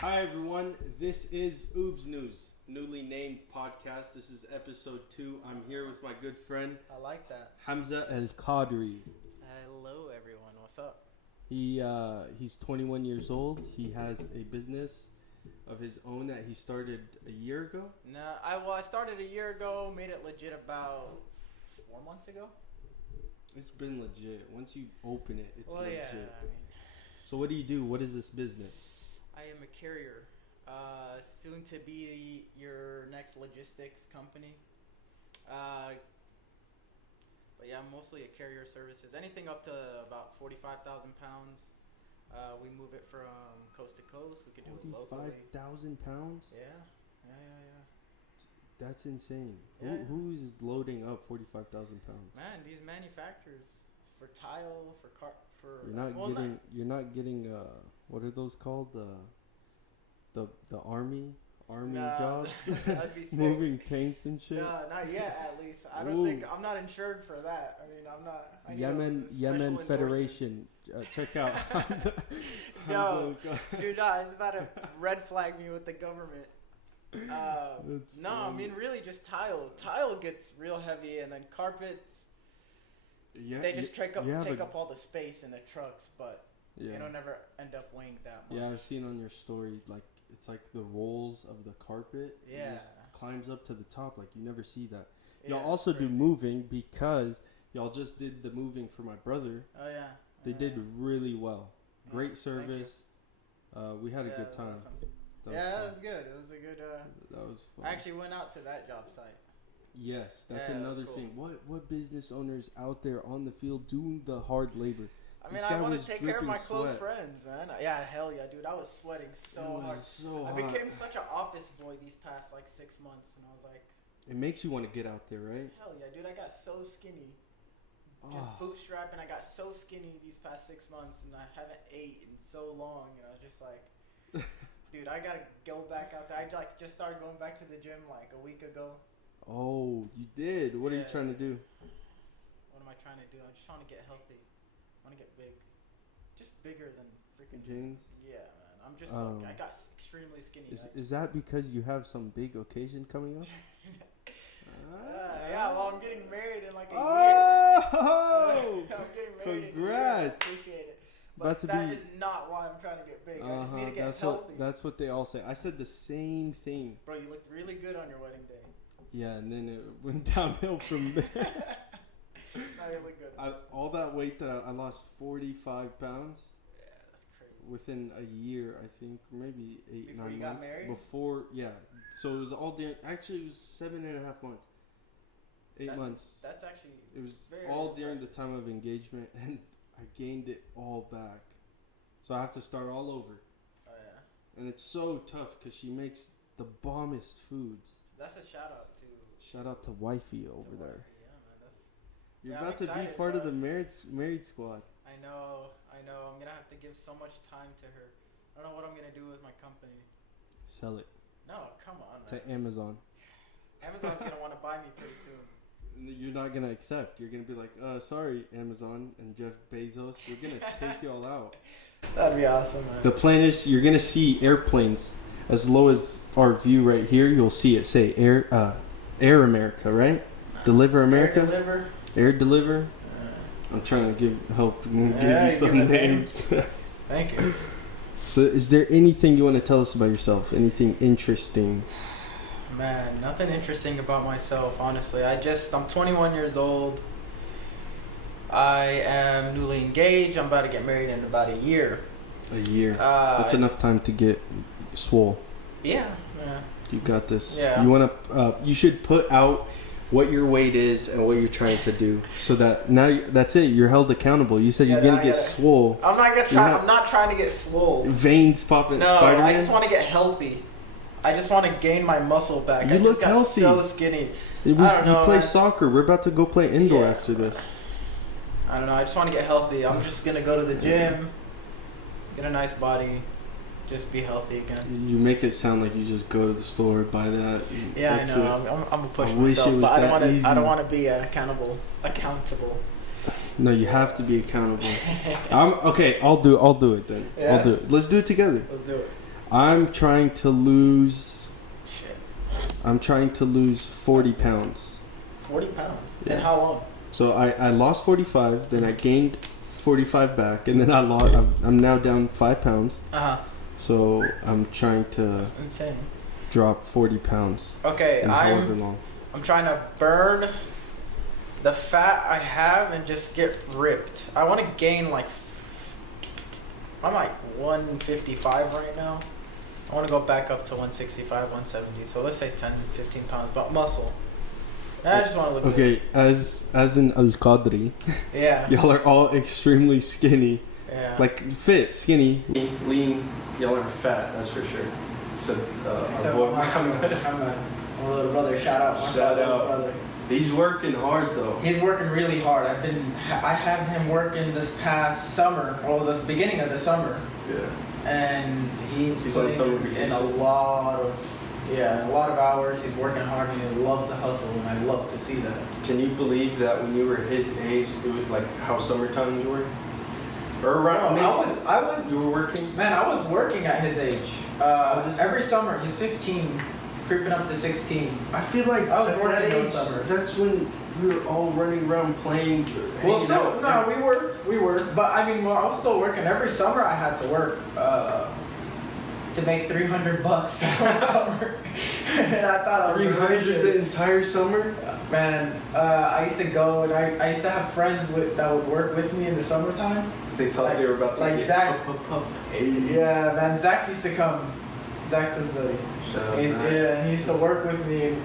Hi everyone, this is Oobs News, newly named podcast. This is episode 2. I'm here with my good friend. I like that. Hamza Alkadri. Hello everyone, what's up? He's 21 years old. He has a business of his own that he started a year ago. I started a year ago, made it legit about 4 months ago. It's been legit. Once you open it, it's legit. Yeah, I mean, so what do you do? What is this business? I am a carrier, soon to be your next logistics company. But yeah, mostly a carrier services. Anything up to about 45,000 pounds. We move it from coast to coast. We can do it locally. 45,000 pounds? Yeah. That's insane. Yeah. Who is loading up 45,000 pounds? Man, these manufacturers for tile, for car, for You're not getting what are those called? The army jobs? That'd be sick. Moving tanks and shit? No, not yet at least. I don't think, I'm not insured for that. I mean, I'm not. Yemen Federation. Check out. Yo, dude, it's about to red flag me with the government. I mean, really just tile. Tile gets real heavy, and then carpets. Yeah, they just take up all the space in the trucks, but they don't ever end up weighing that much. Yeah, I've seen on your story, like it's like the rolls of the carpet. Yeah, it just climbs up to the top. Like you never see that. Yeah, y'all also do moving because y'all just did the moving for my brother. Oh yeah, they did really well. Great service. We had a good time. That was good. It was a good. That was fun. I actually went out to that job site. Yes, that's another thing. What business owners out there on the field doing the hard labor? I mean, I want to take care of my close friends, man. Yeah, hell yeah, dude. I was sweating so hard. I became such an office boy these past 6 months, and I was like. It makes you want to get out there, right? Hell yeah, dude. I got so skinny. Just bootstrapping. I got so skinny these past 6 months, and I haven't ate in so long, and I was just like. Dude, I gotta go back out there. I just started going back to the gym a week ago. Oh, you did? What are you trying to do? What am I trying to do? I just want to get healthy. I want to get big. Just bigger than freaking... Gains? Yeah, man. I'm just I got extremely skinny. Is that because you have some big occasion coming up? Yeah, well, I'm getting married in a year. Oh! I'm getting married Congrats! I appreciate it. But that is not why I'm trying to get big. I just need to get healthy. That's what they all say. I said the same thing. Bro, you looked really good on your wedding day. Yeah, and then it went downhill from there. No, you look good. All that weight that I lost 45 pounds. Yeah, that's crazy. Within a year, I think, maybe 8, 9 months. Before you got married? Before, yeah. So it was all during, actually it was 7.5 months. 8 months. That's actually. It was all during the time of engagement, and I gained it all back. So I have to start all over. Oh, yeah. And it's so tough because she makes the bombest foods. That's a shout out to. Shout out to wifey over there. Yeah, man. You're about to be part of the married squad. I know. I'm going to have to give so much time to her. I don't know what I'm going to do with my company. Sell it. No, come on, man. To Amazon. Amazon's going to want to buy me pretty soon. You're not going to accept. You're going to be like, sorry, Amazon and Jeff Bezos. We're going to take y'all out. That'd be awesome, man. The plan is you're going to see airplanes as low as our view right here. You'll see it say Air America, right? Deliver America? Air Deliver? I'm trying to give you some names. Thank you. So is there anything you want to tell us about yourself? Anything interesting? Man, nothing interesting about myself, honestly. I'm 21 years old. I am newly engaged. I'm about to get married in about a year. A year. That's enough time to get swole. Yeah. You got this. Yeah. You should put out what your weight is and what you're trying to do, so that now that's it. You're held accountable. You said you're gonna get swole. I'm not trying to get swole. Veins popping. No, Spider-Man? I just want to get healthy. I just want to gain my muscle back. You look healthy. So skinny. I don't know. You play soccer. We're about to go play indoor after this. I don't know. I just want to get healthy. I'm just gonna go to the gym, get a nice body, just be healthy again. You make it sound like you just go to the store, buy that. Yeah, I know. I'm gonna push myself, but I don't want to be accountable. No, you have to be accountable. Okay, I'll do it then. Yeah. I'll do it. Let's do it together. Let's do it. I'm trying to lose. Shit. I'm trying to lose 40 pounds. 40 pounds? Yeah. In how long? So I lost 45, then I gained 45 back, and then I'm now down 5 pounds. So I'm trying to That's insane. drop 40 pounds. Okay, in however long. I'm trying to burn the fat I have and just get ripped. I want to gain like, I'm like 155 right now. I want to go back up to 165, 170. So let's say 10, 15 pounds, but muscle. And I just want to look Okay, as an Alkadri, yeah. y'all are all extremely skinny. Yeah. Like fit, skinny, lean. Y'all are fat, that's for sure. Except our boy Muhammad. My little brother, shout out. Shout out. Brother. He's working hard though. He's working really hard. I have him working this past summer, or the beginning of the summer. Yeah. And he's on summer putting vacation. in a lot of hours. He's working hard and he loves the hustle, and I love to see that. Can you believe that when you were his age, it was like how summertime you were? Or around? I was. You were working? Man, I was working at his age. Every summer, he's 15, creeping up to 16. I feel like I was at working that those age, summers. that's when we were all running around playing. Well, still, no, we were. But I mean, I was still working. Every summer I had to work to make $300 that summer. And I thought I was 300 the entire summer? Man, I used to go and I used to have friends that would work with me in the summertime. They thought they were about to get Zach. paid. Yeah, man, Zach used to come. Zach was the. Shout out Zach. Yeah, he used to work with me.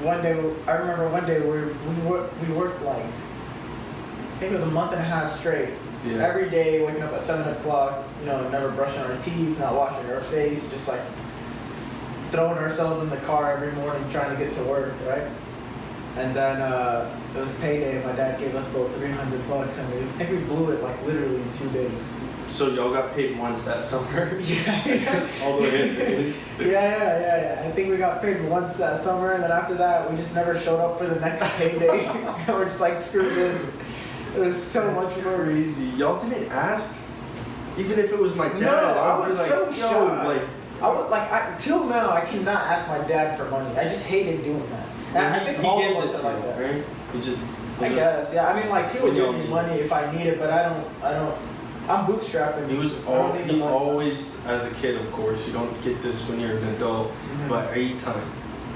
And I remember one day we worked like, I think it was a month and a half straight. Yeah. Every day, waking up at 7 o'clock, never brushing our teeth, not washing our face, just like throwing ourselves in the car every morning trying to get to work, right? And then it was payday. My dad gave us both $300, and I think we blew it like literally in 2 days. So y'all got paid once that summer? Yeah. All the way. Yeah. I think we got paid once that summer, and then after that, we just never showed up for the next payday. And we're just like, screw this. It was so much fun. Crazy. Y'all didn't ask? Even if it was my dad, No, I was be like, so shy. like, till now, I cannot ask my dad for money. I just hated doing that. And I think all of us are like that. Right? I guess, yeah. I mean, like, he would give me money if I need it, but I don't. I'm bootstrapping. He always, as a kid, of course, you don't get this when you're an adult, but every time.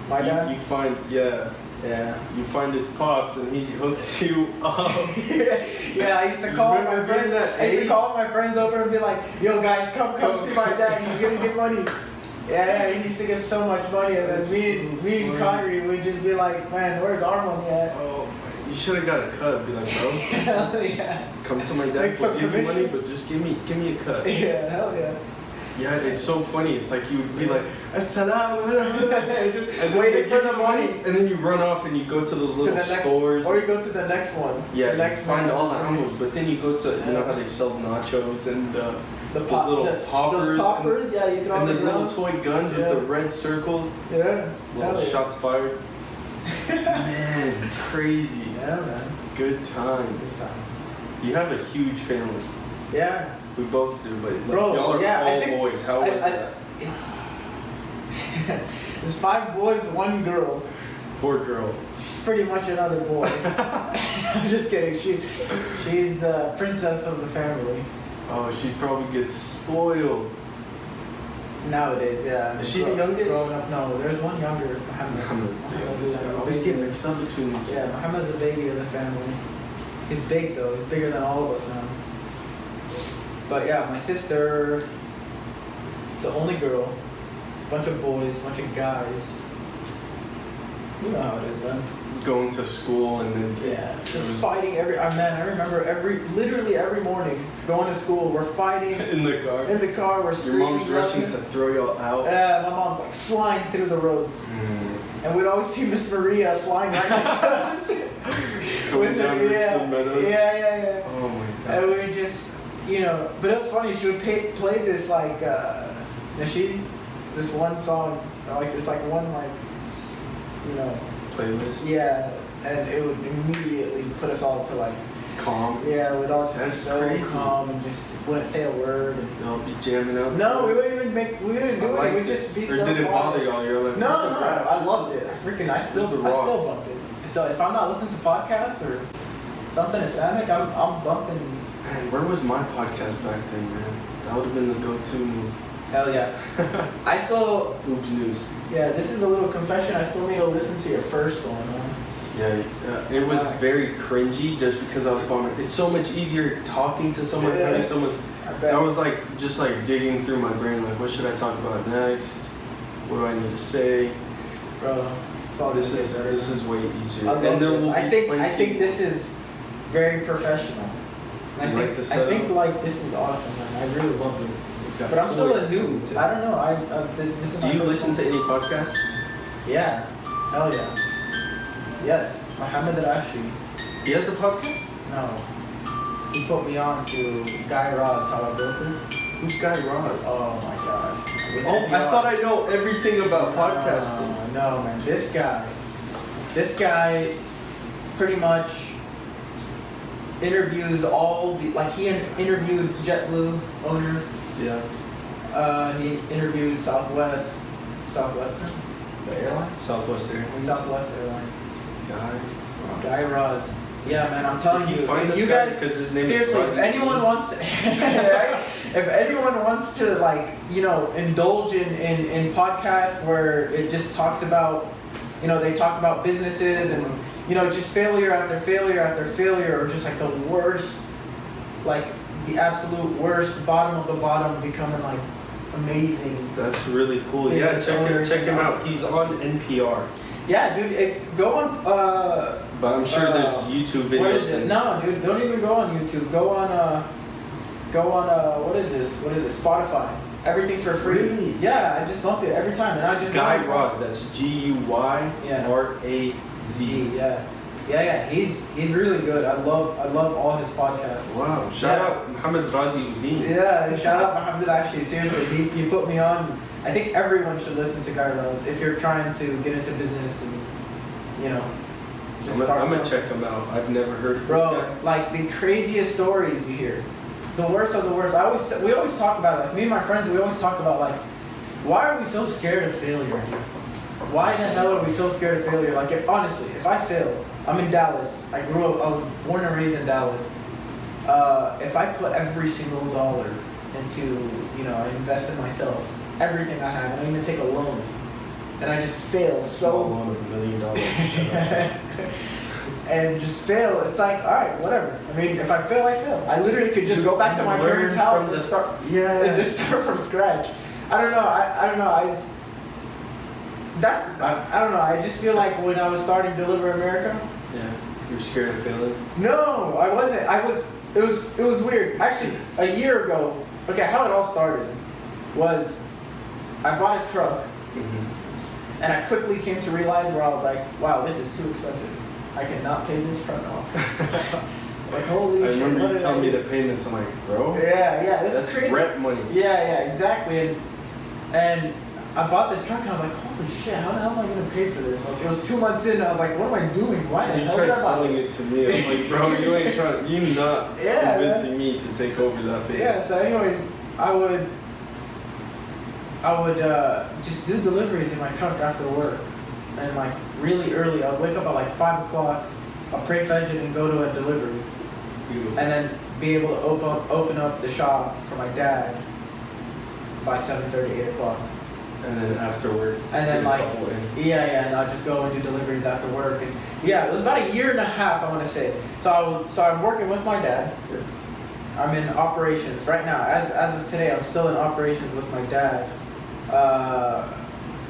My dad? You find, yeah. You find his pops and he hooks you up. Yeah, I used to call my friends. I used to call my friends over and be like, "Yo, guys, come see my dad. He's gonna give money." Yeah, he used to give so much money, and then me and Connery would just be like, "Man, where's our money at?" Oh, you should have got a cut. Be like, bro, hell yeah. Come to my dad, we'll give you money, but just give me a cut. Yeah, hell yeah. Yeah, it's so funny. It's like you would be like, "Assalamu alaikum," just and then waiting they for give the you money, and then you run off and you go to those little stores. Or you go to the next one. Yeah, the next you find one. all the animals, but then you go to, you know how they sell nachos and those little poppers. Those poppers, yeah, you throw and on the little toy guns with the red circles. Yeah. Little shots fired. Man, crazy. Yeah, man. Good times. You have a huge family. Yeah. We both do, but bro, y'all are all I think, boys. How was that? There's 5 boys, 1 girl. Poor girl. She's pretty much another boy. I'm just kidding. She's the princess of the family. Oh, she probably gets spoiled. Nowadays, yeah. Is she the youngest? Growing up, no. There's one younger, Muhammad's the youngest. I always get mixed up between them. Yeah, Muhammad's the baby of the family. He's big though. He's bigger than all of us now. But yeah, my sister, it's the only girl, bunch of boys, bunch of guys. You know how it is, man. Going to school and then just fighting man, I remember literally every morning going to school, we're fighting in the car. We're screaming. Your mom's rushing to throw y'all out. Yeah, my mom's like flying through the roads, and we'd always see Miss Maria flying right next to us. Coming down Richland Meadows. Yeah. Oh my god. And we just, but it was funny. She would play this like, this one song, like this like one like, playlist. Yeah, and it would immediately put us all to like Calm. Yeah, we'd all just That's be so crazy. calm and just wouldn't say a word. And Y'all be jamming out. no, we wouldn't even we wouldn't do it. We'd just be or so did it quiet. bother y'all? You're like, No, where's the no, rap? I loved it. I still bump it. So if I'm not listening to podcasts or something Islamic, I'm bumping. Man, where was my podcast back then, man? That would have been the go-to move. Hell yeah. I still. Oobs News. Yeah, this is a little confession. I still need to listen to your first one. Man. Yeah, it was very cringy just because I was going. It's so much easier talking to someone, having someone. I was like, just like digging through my brain, like, what should I talk about next? What do I need to say? Bro, this is way easier. I love this. I think this is very professional. I think this is awesome, man. I really love this. But I'm still a noob. I don't know. This is do you listen to any podcasts? Yeah. Hell yeah. Yes. Mohammed Al-Ashri. He has a podcast? No. He put me on to Guy Raz, How I Built This. Who's Guy Raz? Oh my gosh. I thought I know everything about podcasting. No, man. This guy pretty much interviews all the, like he interviewed JetBlue owner. Yeah. He interviewed Southwestern. Is that airline? Southwest Airlines. Southwest Airlines. Guy Raz. Yeah, man, I'm telling you, if you guys, because his name seriously, is if anyone wants to, right? If anyone wants to, like, you know, indulge in podcasts where it just talks about, you know, they talk about businesses and, you know, just failure after failure after failure, or just like the worst, like the absolute worst, bottom of the bottom, becoming like amazing. That's really cool. Yeah, check him out. He's on NPR. Yeah, dude, go on. But I'm sure there's YouTube videos. What is it? No, dude, don't even go on YouTube. Go on. What is this? Spotify. Everything's for free. Really? Yeah, I just bump it every time, and I just. Guy Raz. That's GUYRAZ. Yeah. He's really good. I love all his podcasts. Wow. Shout out Muhammad Razi Uddin. Yeah, shout out Muhammad Actually. Seriously, he put me on. I think everyone should listen to Guy Raz if you're trying to get into business and, you know, just I'm start. gonna check him out. I've never heard of Bro, this guy. like the craziest stories you hear, the worst of the worst. We always talk about it. Like me and my friends, we always talk about like, why are we so scared of failure, dude? Why the hell are we so scared of failure? Like, honestly, if I fail, I'm in Dallas. I was born and raised in Dallas. If I put every single dollar into, you know, I invest in myself, everything I have, I don't even take a loan, and I just fail A loan of $1 million. and just fail, it's like, all right, whatever. I mean, if I fail, I fail. I literally could just go back to my parents' house and start, and just start from scratch. I don't know. I don't know. I don't know. I just feel like when I was starting Deliver America. Yeah. You're scared of failing? No, I wasn't. It was weird. Actually, a year ago. Okay, how it all started was I bought a truck. Mm-hmm. And I quickly came to realize where I was like, wow, this is too expensive. I cannot pay this truck off. Like, holy shit. I remember you telling me the payments. I'm like, bro. Yeah, that's crazy. Rent money. Yeah, exactly. And I bought the truck and I was like, holy shit, how the hell am I going to pay for this? Like, it was 2 months in and I was like, what am I doing? Why the hell did I buy selling this? it to me. I'm like, bro, you're not convincing me to take over that payment. Yeah, so anyways, I would just do deliveries in my truck after work. And like really early, I'd wake up at like 5 o'clock, I'll pray Fajr and go to a delivery. Beautiful. And then be able to open up the shop for my dad by 7:30, 8 o'clock. And then after work. And then and I'll just go and do deliveries after work. And yeah, it was about a year and a half, I want to say. So I'm working with my dad. Yeah. I'm in operations right now. As of today, I'm still in operations with my dad.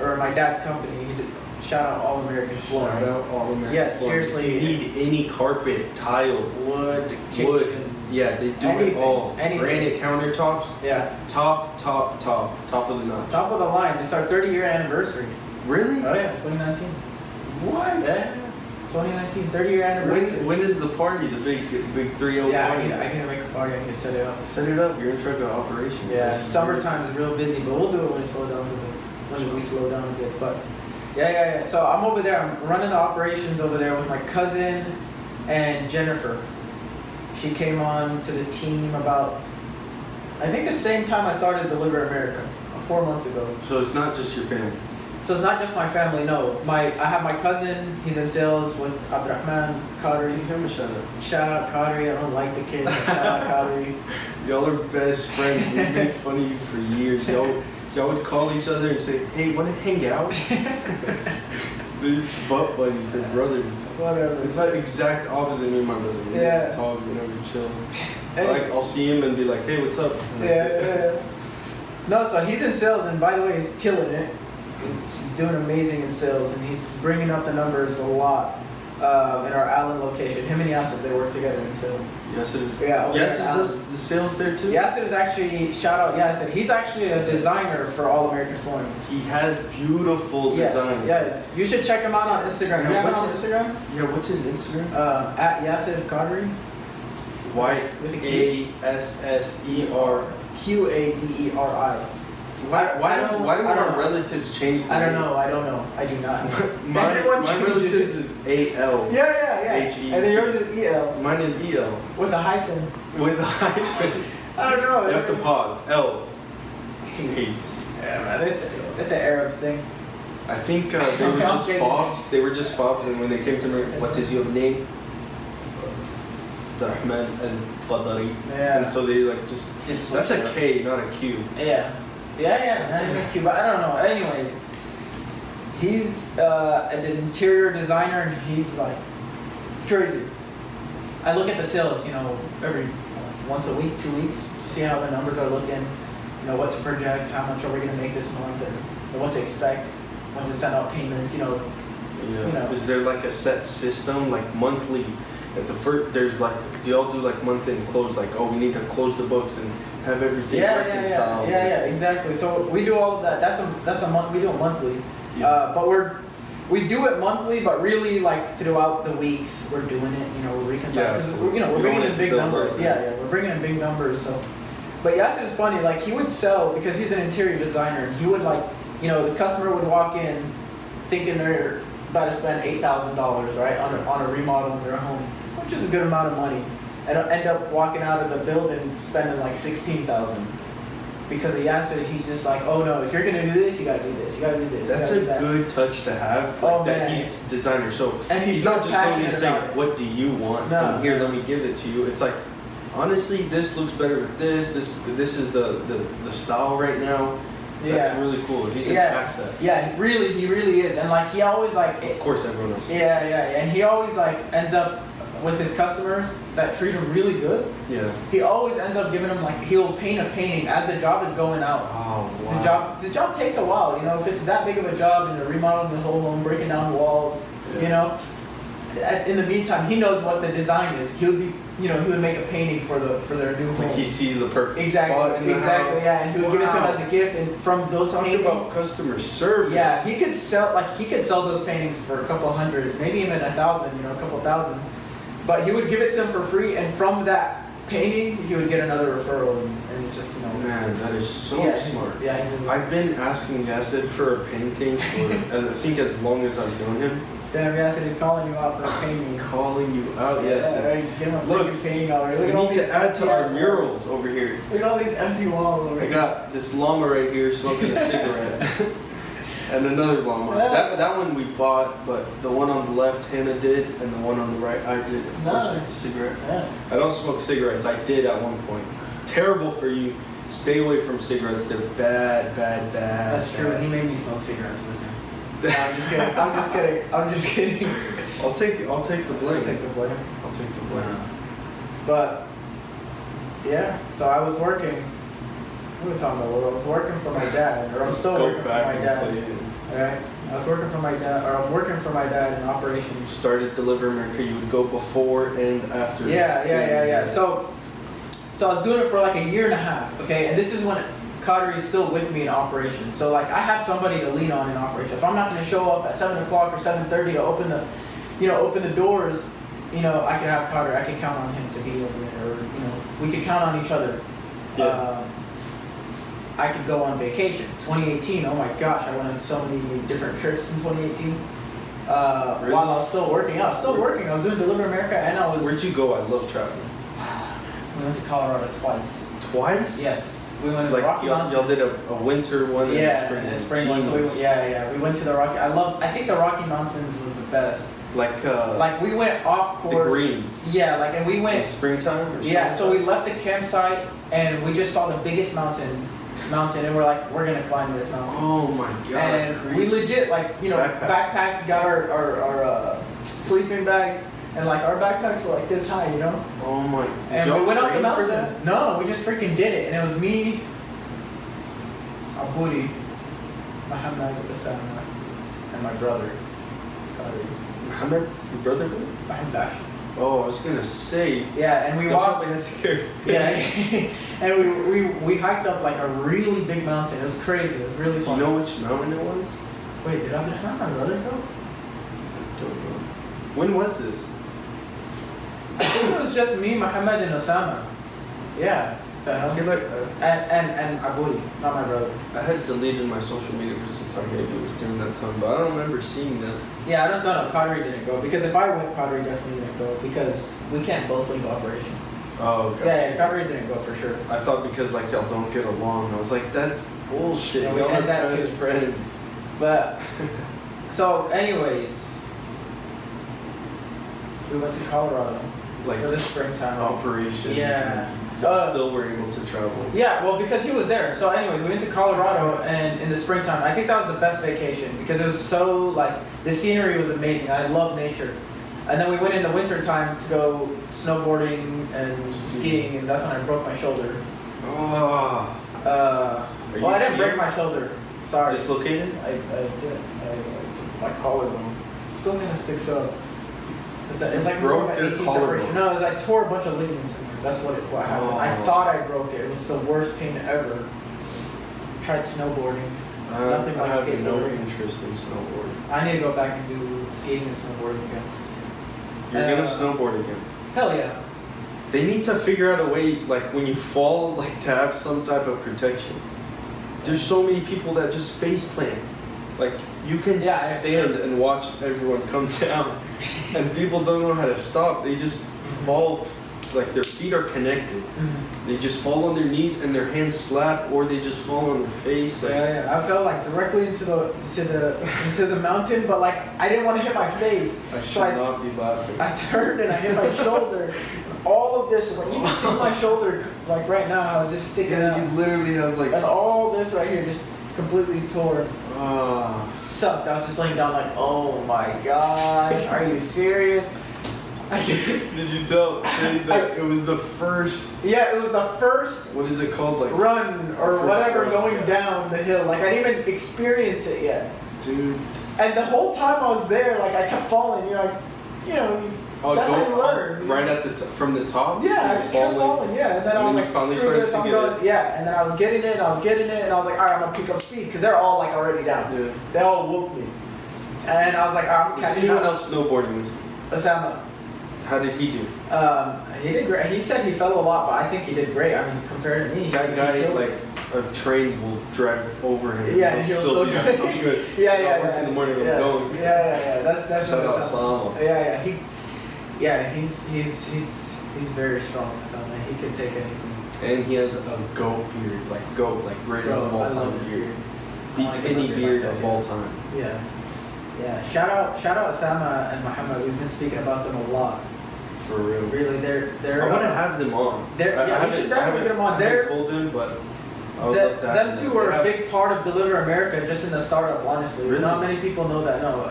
Or my dad's company. Shout out All American Flooring. Shout out All American Yes, Flooring. seriously. If you need any carpet, tile, wood, kitchen. Yeah, they do it all. Anything. Granite countertops. Yeah. Top of the notch. Top of the line. It's our 30-year anniversary. Really? Oh yeah, 2019. What? Yeah. 2019, 30-year anniversary. When is the party? The big 3-0 yeah, party? I need to make a party. I need to set it up. Set it up. You're in charge of operations. Yeah, summertime is real busy, but we'll do it when it slows down a bit. When we slow down a bit, but yeah. So I'm over there. I'm running the operations over there with my cousin and Jennifer. She came on to the team about, I think the same time I started Deliver America, 4 months ago. So it's not just your family. So it's not just my family, no. I have my cousin, he's in sales with Abdurrahman Qadri. Give him a shout out. Shout out Qadri, I don't like the kid, but shout out Qadri. Y'all are best friends. We made fun of you for years. Y'all would call each other and say, hey, wanna hang out? They're butt buddies, they're brothers. Whatever. It's like exact opposite of me and my brother. We never talk, we never chill. Like, I'll see him and be like, hey, what's up? And that's it. No, so he's in sales, and by the way, he's killing it. He's doing amazing in sales, and he's bringing up the numbers a lot in our Allen location. Him and Yasser, they work together in sales. Yasser? Yeah. Yasser does the sales there too? Yasser is actually, shout out Yasser, he's actually a designer for All American Flooring. He has beautiful designs. Yeah, you should check him out on Instagram. You have him on Instagram? Yeah, what's his Instagram? At Yasser Qadri. YASSER QADERI. Why do our relatives change the name? I don't know. I do not know. my relatives is AL. Yeah. HE. And then yours is EL.Ine is EL. With a hyphen. I don't know. You have to pause. L. Hate. Yeah, man. It's an Arab thing. I think they were just fobs. They were just fobs, and when they came to me, what is your name? Rahman Alkadri. Yeah. And so they like just that's a K, not a Q. Yeah, not even a Q, but I don't know. Anyways, he's an interior designer, and he's like, it's crazy. I look at the sales, every once a week, 2 weeks, see how the numbers are looking, what to project, how much are we gonna make this month, and what to expect, when to send out payments, Yeah. Is there like a set system, like monthly? At the first, there's like, do y'all do like month end close? Like, oh, we need to close the books and have everything reconciled. Yeah, exactly. So we do all of that. That's a month. We do it monthly. Yeah. But we do it monthly, but really like throughout the weeks we're doing it. We're reconciling because we're bringing in big numbers. We're bringing in big numbers. So, but Yasser is funny. Like he would sell because he's an interior designer, and he would like, the customer would walk in thinking they're about to spend $8,000 right on a remodel in their home, which is a good amount of money, and end up walking out of the building spending like $16,000 because of Yasser. He's just like, oh no, if you're gonna do this, you gotta do this, you gotta do this. That's a good touch to have. Like that man. He's designer, so and he's not so just going and saying, it. what do you want? No. And here, let me give it to you. It's like, honestly, this looks better with this. This is the style right now. Yeah. That's really cool. He's an asset. Yeah, he really is. And like he always like of course everyone else. Yeah. And he always like ends up with his customers that treat him really good. Yeah. He always ends up giving them like he'll paint a painting as the job is going out. Oh wow. The job takes a while, if it's that big of a job and they're remodeling the whole home, breaking down walls, in the meantime, he knows what the design is. He would be, he would make a painting for their new home. Like he sees the perfect spot in the house. Yeah, and he would give it to them as a gift, and from those paintings. Talk about customer service. Yeah, he could sell those paintings for a couple hundreds, maybe even 1,000, a couple thousands. But he would give it to them for free, and from that painting, he would get another referral, and just Man, that is so smart. Yeah, I've been asking Yasser for a painting for I think as long as I've known him. Damn, Yasser, he's calling you out for a painting. Calling you out, yes. Right. Get him a freaking painting already. We need to add to our murals over here. Look at all these empty walls over here. I got this llama right here smoking a cigarette. And another llama. That one we bought, but the one on the left Hannah did, and the one on the right I did, of course, with the cigarette. Nice. I don't smoke cigarettes. I did at one point. It's terrible for you. Stay away from cigarettes. They're bad. That's true. He made me smoke cigarettes with him. No, I'm just kidding. I'll take the blame. I'll take the blame. But yeah, so I was working. What are we talking about? I was working for my dad, or I'm still working for my dad. Alright, I was working for my dad, or I'm working for my dad in operations. Started Deliver America. You would go before and after. Yeah. So I was doing it for like a year and a half. Okay, and this is when Qadri is still with me in operations. So like I have somebody to lean on in operations. If I'm not going to show up at 7 o'clock or 7:30 to open the doors, I could have Qadri. I could count on him to be over there, or we could count on each other. Yeah. I could go on vacation. 2018. Oh my gosh, I went on so many different trips in 2018. Really? While I was still working. I was still working. I was doing Deliver America, and I was. Where'd you go? I love traveling. We went to Colorado twice. Twice? Yes. We went to the like Rocky Mountains. Y'all did a winter one and a spring one. So we went to the Rocky. I think the Rocky Mountains was the best. Like we went off course. The greens. Yeah, like and we went in springtime. Or yeah, so we left the campsite and we just saw the biggest mountain, and we're like, we're gonna climb this mountain. Oh my god! And crazy. we legit backpacked, got our sleeping bags. And like our backpacks were like this high, you know? Oh my! And we went up the mountain. No, we just freaking did it, and it was me, Abudi, Muhammad, and my brother, Qadri. Muhammad, your brother? Muhammad. Oh, I was gonna say. Yeah, and we walked. Probably had to carry. Yeah, and we hiked up like a really big mountain. It was crazy. It was really fun. Do you know which mountain it was? Wait, did my brother go? I don't know. When was this? I think it was just me, Muhammad, and Osama. Yeah. The hell? I feel like and Abudi, not my brother. I had deleted my social media for some time. Maybe it was during that time, but I don't remember seeing that. Yeah, I don't know. Qadri didn't go because if I went, Qadri definitely didn't go because we can't both leave operations. Oh, gotcha. Yeah, Qadri didn't go for sure. I thought because like y'all don't get along. I was like, that's bullshit. Yeah, y'all are best too. friends. But so, anyways, we went to Colorado like for the springtime operations. Yeah. Still were able to travel. Yeah, well, because he was there. So, anyways, we went to Colorado, and in the springtime, I think that was the best vacation because it was so like the scenery was amazing. I love nature, and then we went in the winter time to go snowboarding and skiing, and that's when I broke my shoulder. Oh. Well, I didn't break my shoulder. Sorry. Dislocated? I didn't. My collarbone still kind of sticks up. It's like more of an AC separation. No, I tore a bunch of ligaments in there. That's what happened. Oh. I thought I broke it. It was the worst pain ever. Tried snowboarding. It's nothing like skateboarding. I have no interest in snowboarding. I need to go back and do skating and snowboarding again. You're gonna snowboard again? Hell yeah. They need to figure out a way, like when you fall, like to have some type of protection. There's so many people that just face plant. Like you can stand and watch everyone come down, and people don't know how to stop. They just fall, like their feet are connected. Mm-hmm. They just fall on their knees and their hands slap, or they just fall on their face. Like, yeah. I fell like directly into the mountain, but like I didn't want to hit my face. I should not be laughing. I turned and I hit my shoulder. All of this is like you can see my shoulder like right now. I was just sticking out. You literally have like and all this right here just completely tore. Sucked. I was just laying down like, oh my gosh, are you serious? Did you say that it was the first? Yeah, it was the first. What is it called? Like run or whatever going down the hill. Like I didn't even experience it yet, dude. And the whole time I was there, like I kept falling. That's how you learn. Right at from the top? Yeah, I just kept falling, yeah. And then I was like, screw this, I'm going. Yeah, and then I was getting it, and I was like, all right, I'm going to pick up speed, because they're all like already down. Yeah. They all whooped me. And I was like, all right, I'm catching up. Was anyone else snowboarding with you? Osama. How did he do? He did great. He said he fell a lot, but I think he did great. I mean, compared to me. That guy, like, a train will drive over him. Yeah, he'll still good. I'm good. Yeah. I work in the morning, I'm going. Yeah. That's Shout out Osama. Yeah, he's very strong, so he can take anything. And he has a goat beard, like greatest of all time beard. Beats any beard of all time. Yeah. Shout out Osama and Muhammad. We've been speaking about them a lot. For real. Really, they're. I want to have them on. We should definitely get them on. I haven't told them, but I would love to have them. Them two are a big part of Deliver America, just in the startup, honestly. Really? Not many people know that, no.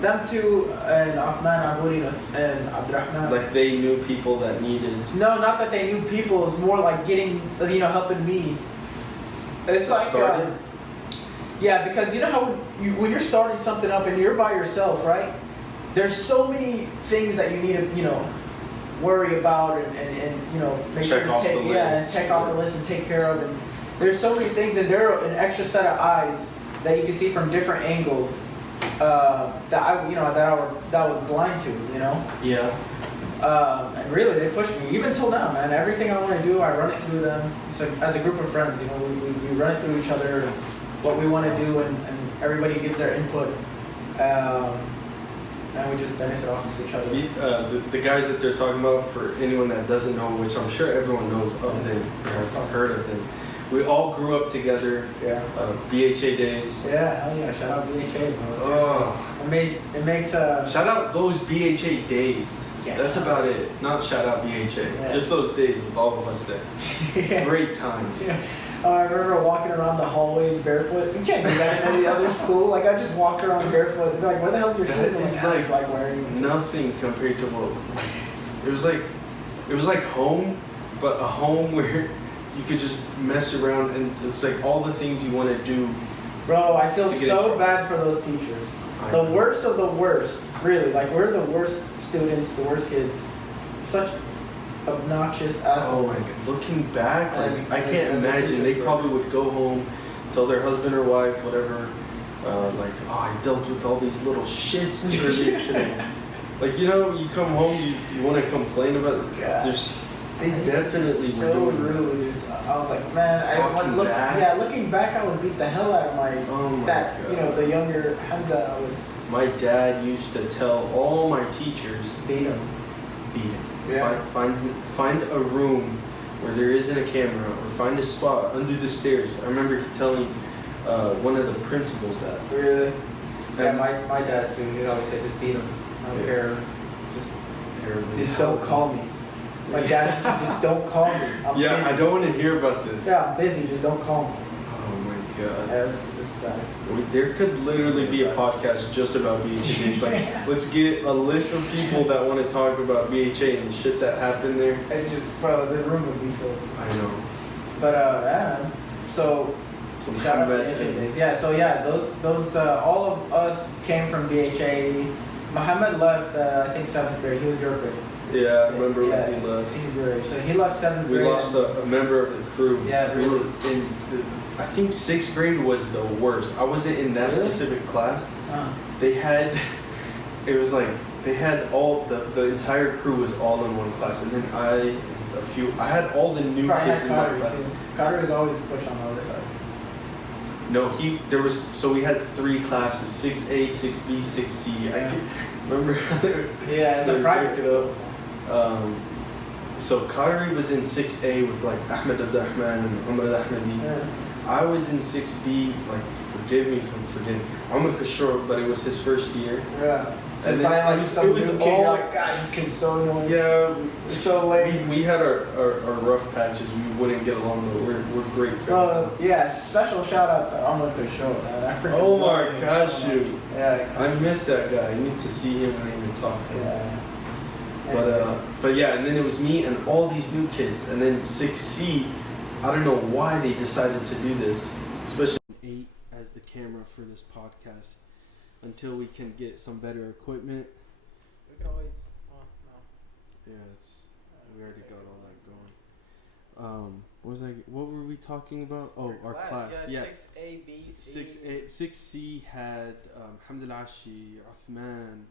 Them two and Afnan, Abudi, and Abdurrahman. Like they knew people that needed... No, not that they knew people. It's more like getting, helping me. It's like... yeah, because you know how when you're starting something up and you're by yourself, right? There's so many things that you need to, worry about and make sure to check off the list and take care of. And there's so many things, and there are an extra set of eyes that you can see from different angles that I was blind to, Yeah. And really, they push me even till now, man. Everything I want to do, I run it through them. It's like as a group of friends, we run it through each other, what we want to do, and everybody gives their input. and we just benefit off of each other. The guys that they're talking about, for anyone that doesn't know, which I'm sure everyone knows of them, or have heard of them, we all grew up together. Yeah. BHA days. Yeah, hell yeah! Shout out BHA, bro. Seriously. It makes shout out those BHA days. Yeah. That's about it. Not shout out BHA. Yeah. Just those days with all of us there. Yeah. Great times. Yeah. I remember walking around the hallways barefoot. You can't do that in any other school. Like I just walk around barefoot. And be like, where the hell's your shoes? I'm like wearing nothing compared to what it was like. It was like home, but a home where you could just mess around, and it's like all the things you want to do. Bro, I feel so bad for those teachers. The worst of the worst, really. Like, we're the worst students, the worst kids. Such obnoxious assholes. Oh my god. Looking back, like, I can't imagine. They probably would go home, tell their husband or wife, whatever, like, oh, I dealt with all these little shits earlier today. Like, you know, you come home, you want to complain about it. They definitely so were rude. I was like, man, looking back, I would beat the hell out of God. You know, the younger Hamza. My dad used to tell all my teachers, beat him. Yeah. Find a room where there isn't a camera, or find a spot under the stairs. I remember telling one of the principals that. Really? Yeah, my dad too. He'd always say, just beat him. I don't care. Just don't call me. My dad just don't call me. I'm busy. I don't want to hear about this. Yeah, I'm busy. Just don't call me. Oh my god. Yeah, it's bad. There could literally be a podcast just about BHA. It's like, let's get a list of people that want to talk about BHA and the shit that happened there. And just, bro, the room would be full. I know. But yeah. So shout out BHA days. Yeah. So yeah, those all of us came from BHA. Muhammad left, I think 7th grade. He was your grade. Yeah, I remember when he left. He's your age. So he left 7th grade. We lost a member of the crew. Yeah, really. I think 6th grade was the worst. I wasn't in that specific class. They had, it was like, they had all, the entire crew was all in one class. And then I had all the new kids in my class. Carter was always pushed on the other side. No, we had 3 classes, 6A, 6B, 6C. Yeah. I can't remember how they were. Yeah, it's a private school. So Qadri was in 6A with like Ahmed Abdurrahman and Umar Ahmadi. Yeah. I was in 6B, like, forgive me for forgetting. I'm a Kishore, but it was his first year. Yeah. And then it was all like, God, this kid's so annoying. Yeah, so late. We had our rough patches. We wouldn't get along, but we're great friends. Yeah, special shout out to Amr Kishore, man. Oh my gosh, you. Yeah. I miss that guy. I need to see him and even talk to him. Yeah. But yeah, and then it was me and all these new kids, and then 6C. I don't know why they decided to do this, especially 8 as the camera for this podcast. Until we can get some better equipment. We could always. Oh, no. Yeah, we already got all that going. What were we talking about? Oh, our class. Yeah. 6A, B, C. 6C had Hamza Alkadri, Uthman.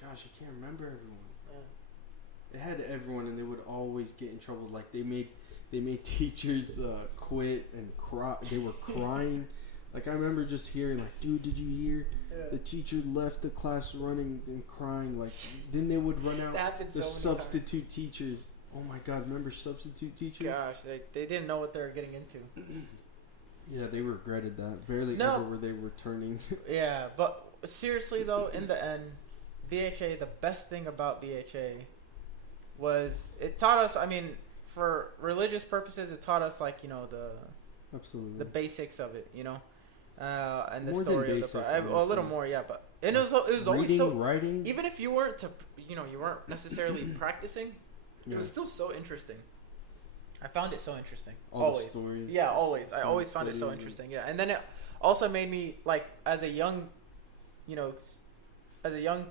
Gosh, I can't remember everyone. Yeah. It had everyone, and they would always get in trouble. Like they made teachers quit and cry. They were crying. Like, I remember just hearing, like, dude, did you hear? Yeah. The teacher left the class running and crying. Like, then they would run out the substitute teachers. Oh, my God. Remember substitute teachers? Gosh, they didn't know what they were getting into. Yeah, they regretted that. Barely ever were they returning. Yeah, but seriously, though, in the end, BHA, the best thing about BHA was it taught us, I mean, for religious purposes, it taught us, like, you know, the basics of it, you know? And the more story than basics, of a little more, yeah, but it was always so writing. Even if you weren't you weren't necessarily practicing, it was still so interesting. I found it so interesting. Always. The stories. Yeah, always. I always found it so interesting. Yeah, and then it also made me, like, as a young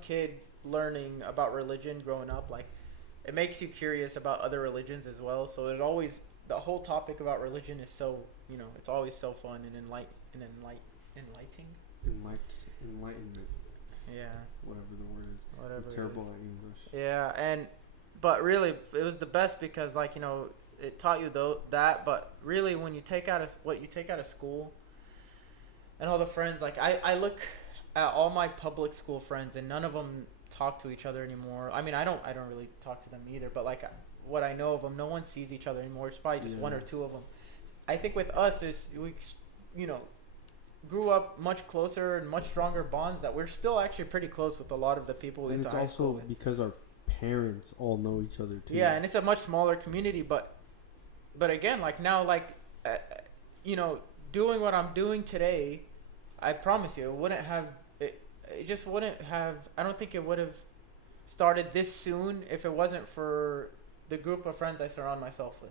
kid learning about religion, growing up, like, it makes you curious about other religions as well. So the whole topic about religion is so, it's always so fun and enlightening. Enlightenment. Yeah. Whatever the word is. Whatever. I'm terrible at English. Yeah, but really, it was the best because, like, it taught you that. But really, when you take out what you take out of school, and all the friends, like, I look all my public school friends, and none of them talk to each other anymore. I mean, I don't really talk to them either. But like what I know of them, no one sees each other anymore. It's probably just one or two of them. I think with us is we, you know, grew up much closer and much stronger bonds that we're still actually pretty close with a lot of the people. And it's also because our parents all know each other too. Yeah, and it's a much smaller community, but again, like now, like you know, doing what I'm doing today, I promise you, it just wouldn't have. I don't think it would have started this soon if it wasn't for the group of friends I surround myself with.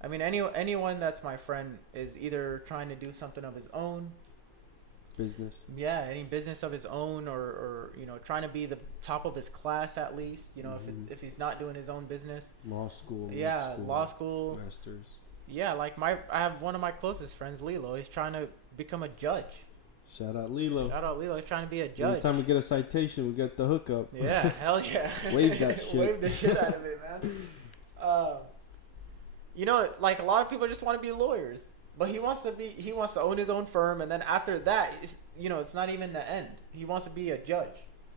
I mean, anyone that's my friend is either trying to do something of his own. Business. Yeah, any business of his own, or you know, trying to be the top of his class at least. You know, if he's not doing his own business. Law school. Yeah, law school. Masters. Yeah, like I have one of my closest friends, Lilo. He's trying to become a judge. Shout out Lilo. He's trying to be a judge. Every time we get a citation, we get the hookup. Yeah, hell yeah. Wave that shit. Wave the shit out of it, man. You know, like a lot of people just want to be lawyers, but he wants to own his own firm, and then after that, you know, it's not even the end. He wants to be a judge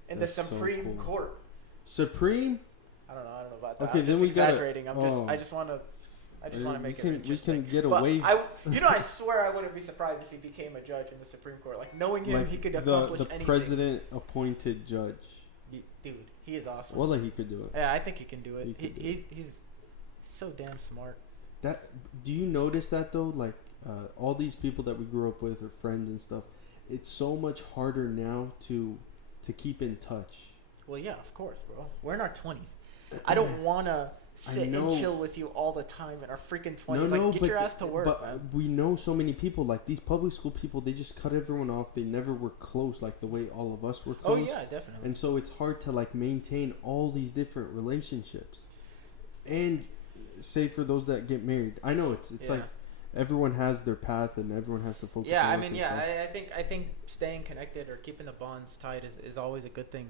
in the Supreme Court. Supreme? I don't know about that. Okay, I'm then just we exaggerating. got. I just want to make it interesting. We can get but away. I swear I wouldn't be surprised if he became a judge in the Supreme Court. Like knowing him, he could accomplish anything. The president appointed judge. Dude, he is awesome. Well, like he could do it. Yeah, I think he can do it. He's so damn smart. Do you notice that though? Like all these people that we grew up with, or friends and stuff, it's so much harder now to keep in touch. Well, yeah, of course, bro. We're in our 20s. I don't want to sit and chill with you all the time in our freaking 20s. Get your ass to work, but man. We know so many people, like these public school people, they just cut everyone off. They never were close like the way all of us were close. Oh, yeah, definitely. And so it's hard to like maintain all these different relationships. And say for those that get married, I know it's like everyone has their path and everyone has to focus. Yeah, I mean, I think staying connected or keeping the bonds tight is always a good thing.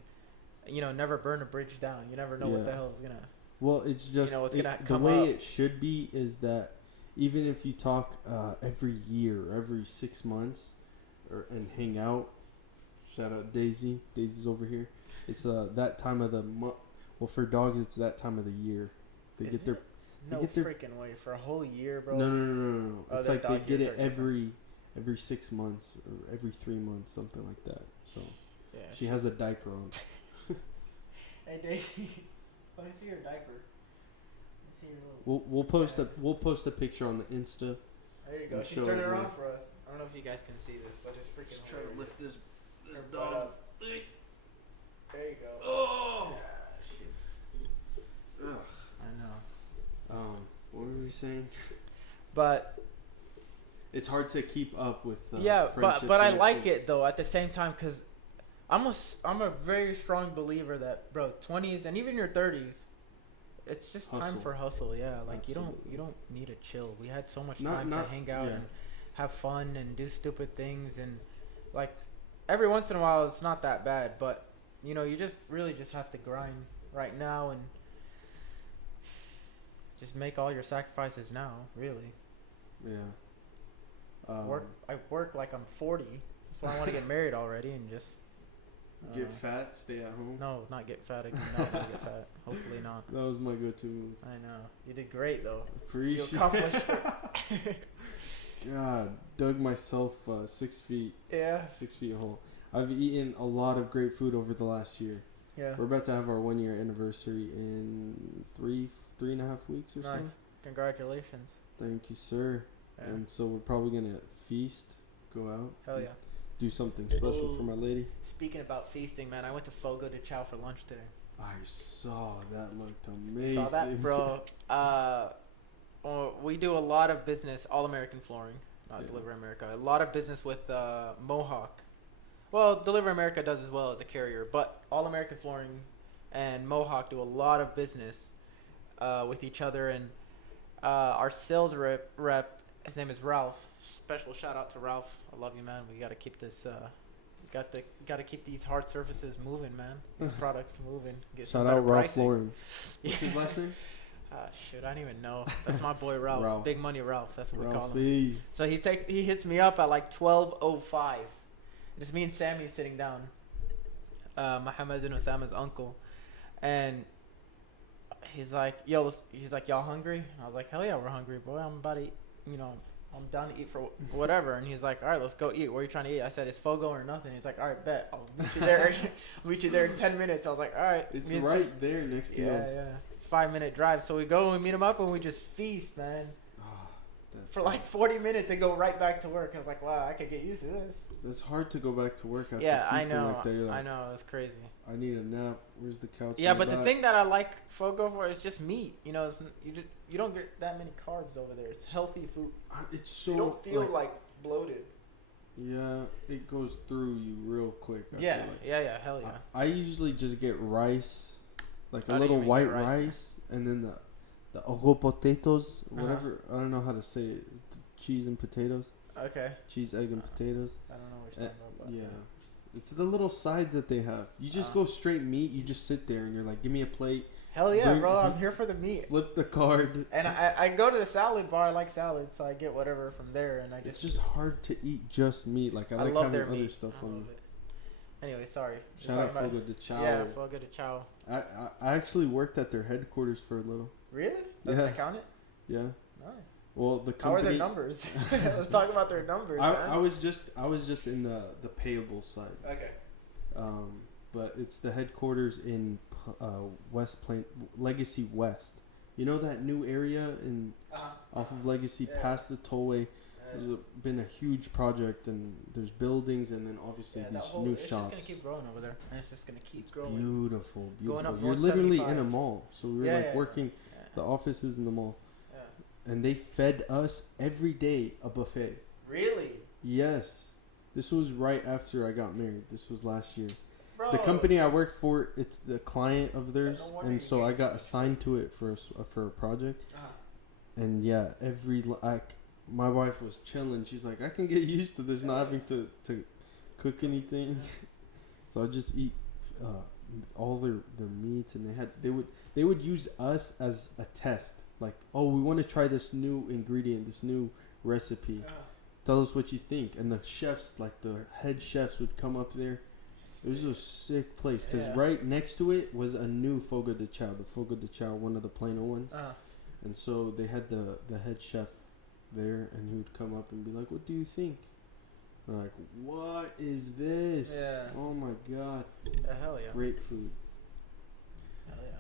You know, never burn a bridge down. You never know what the hell is gonna. Well, it's just the way it should be is that even if you talk every year, every 6 months, and hang out. Shout out Daisy. Daisy's over here. It's that time of the month. Well, for dogs, it's that time of the year. They get their. No freaking way for a whole year, bro. No. It's like they get it every 6 months or every 3 months, something like that. So she has a diaper on. Hey Daisy, let me see your diaper. Let me see your little. We'll post a picture on the Insta. There you go. She's turning around for us. I don't know if you guys can see this, but just freaking. Just try to lift this dog up. There you go. Oh. Yeah, she's. Ugh. I know. What were we saying? But it's hard to keep up with. But I like it though at the same time because I'm a very strong believer that, bro, 20s and even your 30s, it's just time for hustle. Yeah, like absolutely. you don't need to chill. We had so much time to hang out and have fun and do stupid things, and like every once in a while it's not that bad, but you know, you just really just have to grind right now and just make all your sacrifices now, really. Yeah. I work like I'm 40. That's why I want to get married already and just get fat, stay at home. No, not get fat. I do not want to get fat. Hopefully not. That was my go-to move. I know. You did great though. Appreciate. You accomplished it. God, dug myself 6 feet. Yeah. 6 feet hole. I've eaten a lot of great food over the last year. Yeah. We're about to have our 1 year anniversary in three and a half weeks or so. Nice. Congratulations. Thank you, sir. Yeah. And so we're probably gonna feast, go out. Hell yeah. Do something special for my lady. Speaking about feasting, man, I went to Fogo de Chao for lunch today. I saw that. Looked amazing. Saw that, bro. We do a lot of business, All American Flooring, not Deliver America. A lot of business with Mohawk. Well, Deliver America does as well as a carrier, but All American Flooring and Mohawk do a lot of business with each other. And our sales rep, his name is Ralph. Special shout out to Ralph. I love you, man. We got to keep this. Got to keep these hard surfaces moving, man. These products moving. Get shout out Ralph Lauren. What's his last name? Shoot, I don't even know. That's my boy Ralph. Big Money Ralph. That's what we call him. So he hits me up at like 12:05. Just me and Sammy sitting down. Muhammad and Osama's uncle, and he's like, "Yo," he's like, "Y'all hungry?" And I was like, "Hell yeah, we're hungry, boy. I'm about to eat. I'm down to eat for whatever." And he's like, "All right, let's go eat. What are you trying to eat?" I said, "It's Fogo or nothing." He's like, "All right, bet. I'll meet you there. Meet you there in 10 minutes." I was like, "All right." It's right there next to us. Yeah. It's 5-minute drive. So we go and we meet him up and we just feast, man. For like 40 minutes and go right back to work. I was like, wow, I could get used to this. It's hard to go back to work after feasting like that. You're like, I know, it's crazy. I need a nap. Where's the couch? Yeah, but the thing that I like Fogo for is just meat. You know, you don't get that many carbs over there. It's healthy food. It's so. You don't feel like bloated. Yeah, it goes through you real quick. Yeah, hell yeah. I usually just get rice, like a little white rice, and then the arroz potatoes, whatever. I don't know how to say it. Cheese and potatoes. Okay. Cheese, egg, and potatoes. I don't know what you're talking about. Yeah. It's the little sides that they have. You just go straight meat. You just sit there and you're like, give me a plate. Hell yeah, bro. I'm here for the meat. Flip the card. And I go to the salad bar. I like salad, so I get whatever from there. And it's just hard to eat just meat. Like, I like having other stuff on it. Anyway, sorry. Shout out Fogo de Chao. Yeah, Fogo de Chao. I actually worked at their headquarters for a little. Really? Does that count it? Yeah. Nice. Well, the company. How are their numbers? Let's talk about their numbers. I was just in the payable side. Okay. But it's the headquarters in West Plain, Legacy West. You know that new area off of Legacy, past the tollway. There's been a huge project, and there's buildings, and then obviously these new shops. It's just gonna keep growing over there, and it's just gonna keep growing. Beautiful. You're literally in a mall, so we were working. Yeah. The office is in the mall. And they fed us every day a buffet. Really? Yes. This was right after I got married. This was last year. Bro. The company I worked for, it's the client of theirs, and so I got assigned to it for a project. And my wife was chilling. She's like, I can get used to this, not having to cook anything. So I just eat all their meats, and they would use us as a test. Like, oh, we want to try this new ingredient, this new recipe. Tell us what you think. And the chefs, like the head chefs, would come up there. It was a sick place because right next to it was a new Fogo de Chao, the Fogo de Chao, one of the Plano ones. And so they had the head chef there, and he would come up and be like, "What do you think?" We're like, "What is this? Yeah. Oh my god! Hell yeah! Great food." Hell yeah!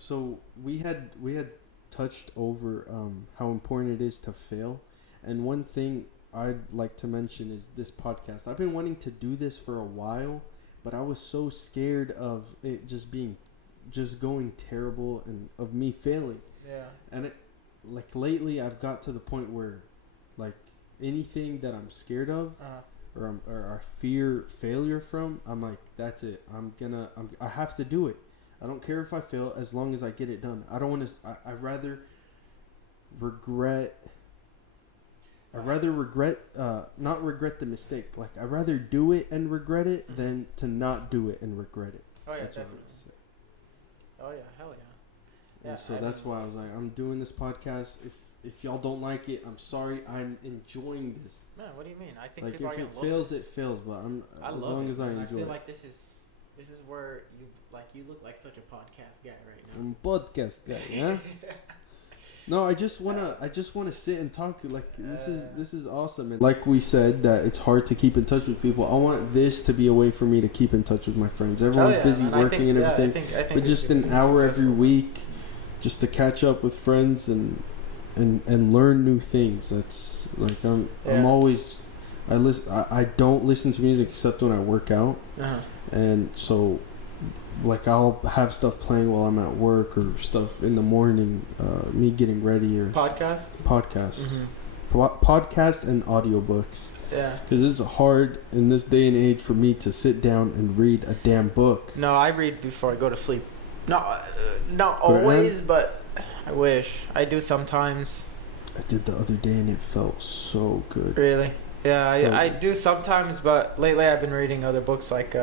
So we had touched over how important it is to fail, and one thing I'd like to mention is this podcast. I've been wanting to do this for a while, but I was so scared of it just going terrible and of me failing. Yeah. And it, like, lately I've got to the point where, like, anything that I'm scared of or I fear failure from, I'm like, that's it. I have to do it. I don't care if I fail as long as I get it done. I don't want to. I'd rather regret. Not regret the mistake. Like, I'd rather do it and regret it than to not do it and regret it. Oh yeah, that's definitely. what I want to say. Oh yeah, hell yeah. Yeah, and so that's why I was like, I'm doing this podcast. If y'all don't like it, I'm sorry. I'm enjoying this. Man, what do you mean? I think like, people if are it fails, it fails. But as long as I enjoy it. I feel like this is where you look like such a podcast guy right now. I'm a podcast guy, yeah. No, I just wanna sit and talk. Like, this is awesome. And like we said, that it's hard to keep in touch with people. I want this to be a way for me to keep in touch with my friends. Everyone's busy working and everything, I think but just an hour every week, just to catch up with friends and learn new things. That's like I'm always I don't listen to music except when I work out, and so. Like, I'll have stuff playing while I'm at work or stuff in the morning, me getting ready or... Podcasts? Mm-hmm. Podcasts and audiobooks. Yeah. Because it's hard in this day and age for me to sit down and read a damn book. No, I read before I go to sleep. Not always, but I wish. I do sometimes. I did the other day and it felt so good. Really? Yeah, I do sometimes, but lately I've been reading other books like...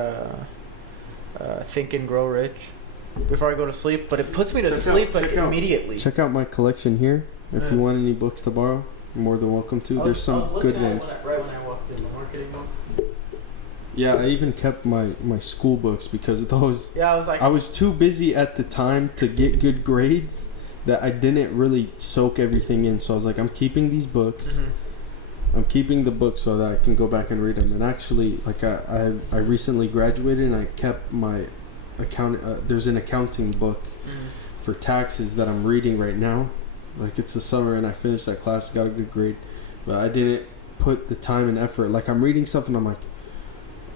Think and Grow Rich before I go to sleep, but it puts me to sleep immediately. Check out my collection here. If you want any books to borrow, you're more than welcome to. There's some good ones. Right when I walked in, the marketing book. Yeah, I even kept my school books because those. Yeah, I was like. I was too busy at the time to get good grades that I didn't really soak everything in. So I was like, I'm keeping these books. I'm keeping the books so that I can go back and read them. And actually, like I recently graduated and I kept my there's an accounting book for taxes that I'm reading right now. Like it's the summer and I finished that class, got a good grade, but I didn't put the time and effort. Like I'm reading stuff and I'm like,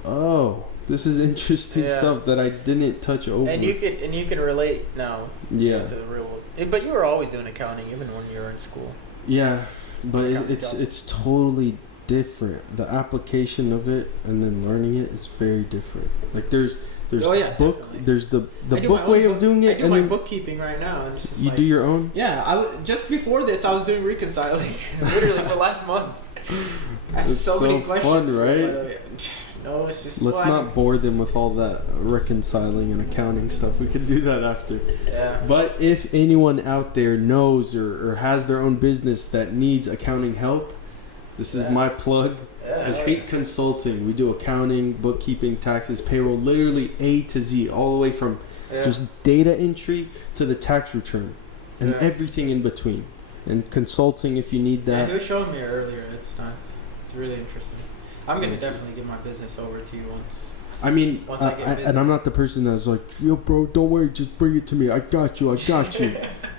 oh, this is interesting stuff that I didn't touch over. And you can relate now. Yeah. To the real world. But you were always doing accounting even when you were in school. Yeah, but it's totally different. The application of it and then learning it is very different. Like there's book. Definitely. There's the book way of doing it. I do my bookkeeping right now, and it's just you do your own. Yeah, just before this, I was doing reconciling, literally for last month. It's so many questions. Fun, right? No, it's just. Let's not bore them with all that reconciling and accounting stuff. We could do that after. Yeah. But if anyone out there knows or has their own business that needs accounting help, this is my plug. It's Hate Consulting. We do accounting, bookkeeping, taxes, payroll, literally A to Z, all the way from just data entry to the tax return and everything in between. And consulting if you need that. Yeah, he was showing me earlier. It's nice. It's really interesting. I'm going to definitely give my business over to you once. I mean, and I'm not the person that's like, yo, bro, don't worry, just bring it to me. I got you.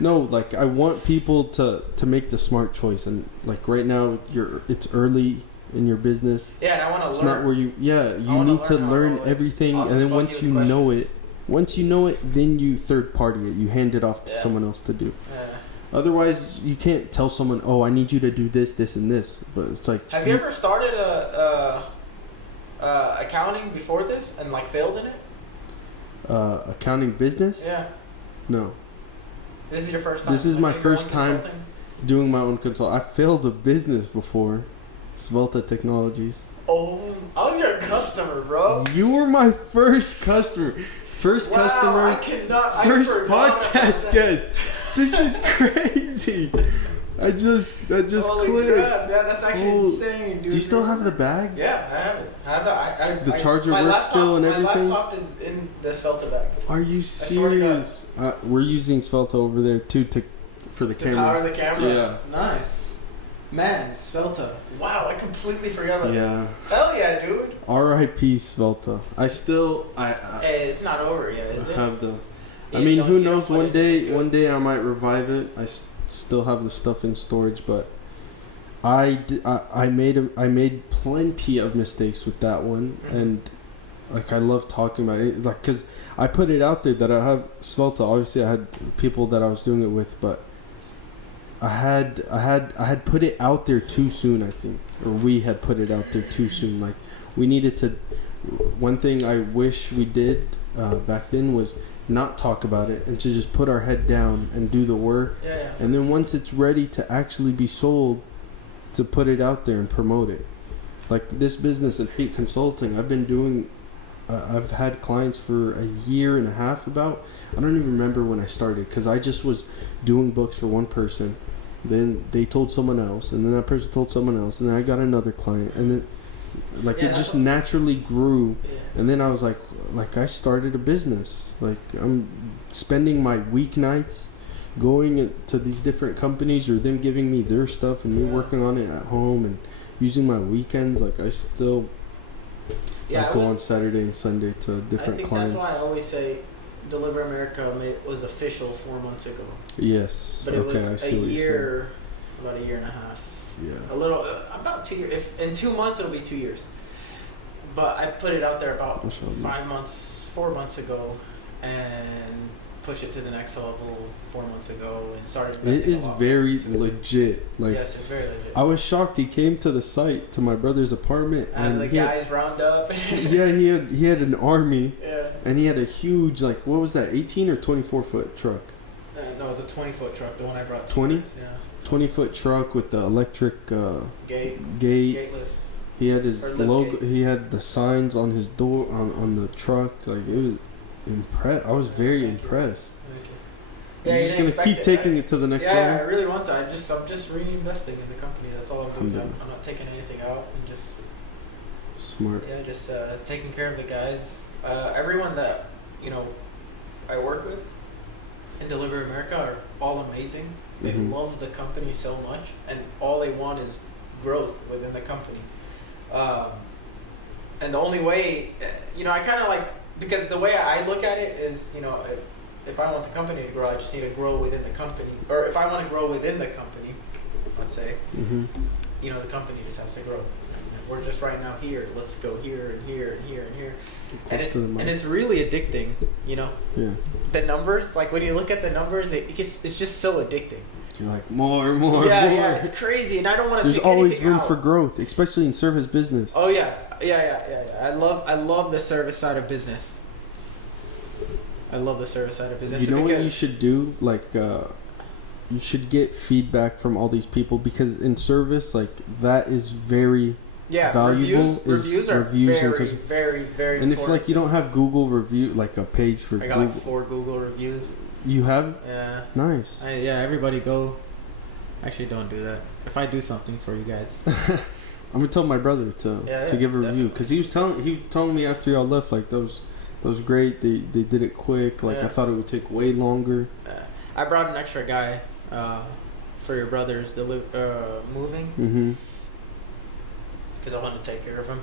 No, like, I want people to make the smart choice. And, like, right now, it's early in your business. Yeah, and I want to learn. It's not where you need to learn everything. And then once you know it, then you third party it. You hand it off to someone else to do. Yeah. Otherwise, you can't tell someone, oh, I need you to do this, this, and this. But it's like... Have you ever started accounting before this and, like, failed in it? Accounting business? Yeah. No. This is your first time? This is my first time doing my own consult. I failed a business before. Svelta Technologies. Oh, I was your customer, bro. You were my first customer. First customer. First podcast guest. This is crazy. That just Holy clicked. Crap. Yeah, that's actually insane, dude. Do you still have the bag? Yeah, I have it. The charger works still and everything? My laptop is in the Svelta bag. Are you serious? We're using Svelta over there too for the camera. To power the camera? Yeah. Nice. Man, Svelta. Wow, I completely forgot about that. Hell yeah, dude. R.I.P. Svelta. Hey, it's not over yet, is it? Have the... I mean, who knows? One day I might revive it. I still have the stuff in storage, but I made plenty of mistakes with that one, and like I love talking about it, like because I put it out there that I have Svelta. Obviously, I had people that I was doing it with, but I had put it out there too soon. I think, or we had put it out there too soon. Like we needed to. One thing I wish we did back then was not talk about it and to just put our head down and do the work. Yeah. And then once it's ready to actually be sold, to put it out there and promote it. Like this business and Hate Consulting, I've been doing. I've had clients for a year and a half. About I don't even remember when I started because I just was doing books for one person. Then they told someone else, and then that person told someone else, and then I got another client, and then it just naturally grew. And then I was like I started a business. Like I'm spending my weeknights going to these different companies or them giving me their stuff and me working on it at home and using my weekends. Like I still go on Saturday and Sunday to different clients. That's why I always say Deliver America was official 4 months ago. Yes. But it was about a year and a half. Yeah. A little, about 2 years. If in 2 months it'll be 2 years. But I put it out there about 4 months ago, and push it to the next level 4 months ago, and started. It is very legit. Like yes, it's very legit. I was shocked. He came to the site to my brother's apartment, and the guys round up. Yeah, he had an army. Yeah. And he had a huge, like, what was that? 18 or 24 foot truck? No, it was a 20-foot truck. The one I brought. 20? Yeah. 20-foot truck with the electric gate lift. He had his logo. Gate. He had the signs on his door on the truck. Like it was I was very impressed. Yeah, you're just gonna keep taking it to the next level. Yeah, I really want to. I'm just reinvesting in the company. That's all I'm doing. I'm not taking anything out. I'm just Smart. Yeah, just taking care of the guys. Everyone that, you know, I work with in Deliver America are all amazing. They love the company so much, and all they want is growth within the company. And the only way, you know, I kind of like, because the way I look at it is, you know, if I want the company to grow, I just need to grow within the company. Or if I want to grow within the company, let's say, you know, the company just has to grow. We're just right now here. Let's go here and here and here and here. And it's really addicting, you know. Yeah. The numbers, like when you look at the numbers, it's just so addicting. You're like more. Yeah, it's crazy, and I don't want to. There's always room for growth, especially in service business. Oh yeah. I love the service side of business. You know what you should do? Like, you should get feedback from all these people, because in service, like, that is very valuable. Reviews are very and if like you don't have Google review, like a page for I got like 4 Google reviews. You have? Yeah. Nice. Everybody go. Actually, don't do that. If I do something for you guys, I'm gonna tell my brother to give a review, because he told me after y'all left, like, that was great. They did it quick. Like, I thought it would take way longer. I brought an extra guy for your brother's moving. Because I want to take care of him.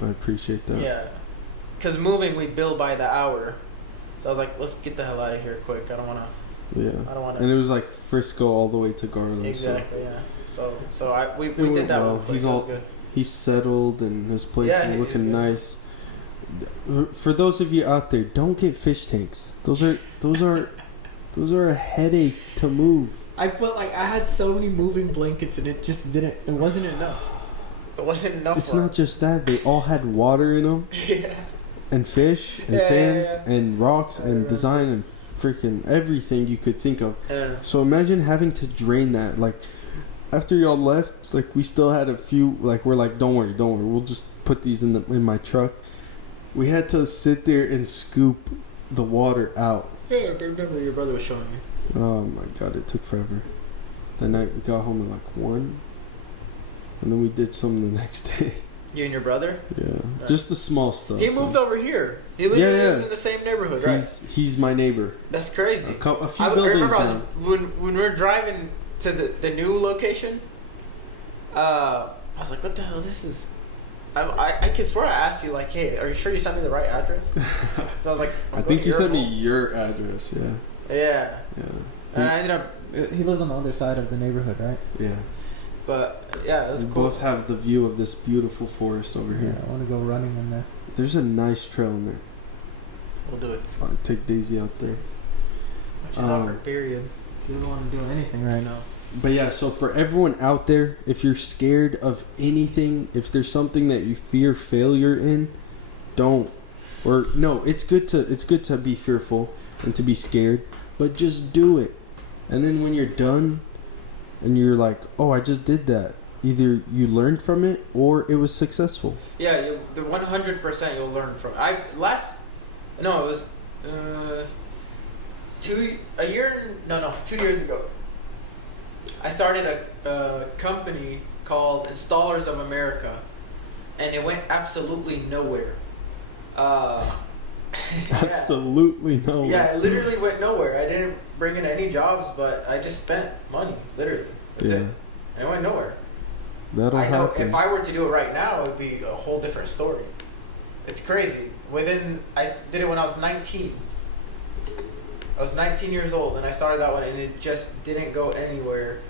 I appreciate that. Yeah, because moving, we bill by the hour. So I was like, let's get the hell out of here quick. I don't want to. Yeah. I don't want to. And it was like Frisco all the way to Garland. Exactly. So. Yeah. We did that well. He's settled, and his place is looking nice. For those of you out there, don't get fish tanks. Those are a headache to move. I felt like I had so many moving blankets, and it wasn't enough. It wasn't enough. It's not just that. They all had water in them. Yeah. And fish and sand and rocks and design and freaking everything you could think of. Yeah. So imagine having to drain that. Like, after y'all left, like, we still had a few. Like, we're like, don't worry, we'll just put these in my truck. We had to sit there and scoop the water out. Yeah, I remember your brother was showing me. Oh my god, it took forever. That night we got home at like 1, and then we did some the next day. You and your brother? Yeah, just the small stuff. He moved over here. He lives in the same neighborhood, right? He's my neighbor. That's crazy. A few buildings down. When we were driving to the new location, I was like, what the hell this is? I can swear I asked you, like, hey, are you sure you sent me the right address? So I was like, I think you sent me your address, yeah. Yeah. And I ended up, he lives on the other side of the neighborhood, right? Yeah. But, yeah, it was cool. We both have the view of this beautiful forest over here. I want to go running in there. There's a nice trail in there. We'll do it. I'll take Daisy out there. She's off her period. She doesn't want to do anything right now. But yeah, so for everyone out there, if you're scared of anything, if there's something that you fear failure in, don't. Or no, it's good to be fearful and to be scared, but just do it. And then when you're done and you're like, oh, I just did that, either you learned from it or it was successful. Yeah, the 100% you'll learn from it. It was 2 years ago. I started a company called Installers of America, and it went absolutely nowhere. Absolutely nowhere. Yeah, it literally went nowhere. I didn't bring in any jobs, but I just spent money, literally. That's it. And it went nowhere. That'll happen. If I were to do it right now, it would be a whole different story. It's crazy. I did it when I was 19. I was 19 years old, and I started that one, and it just didn't go anywhere.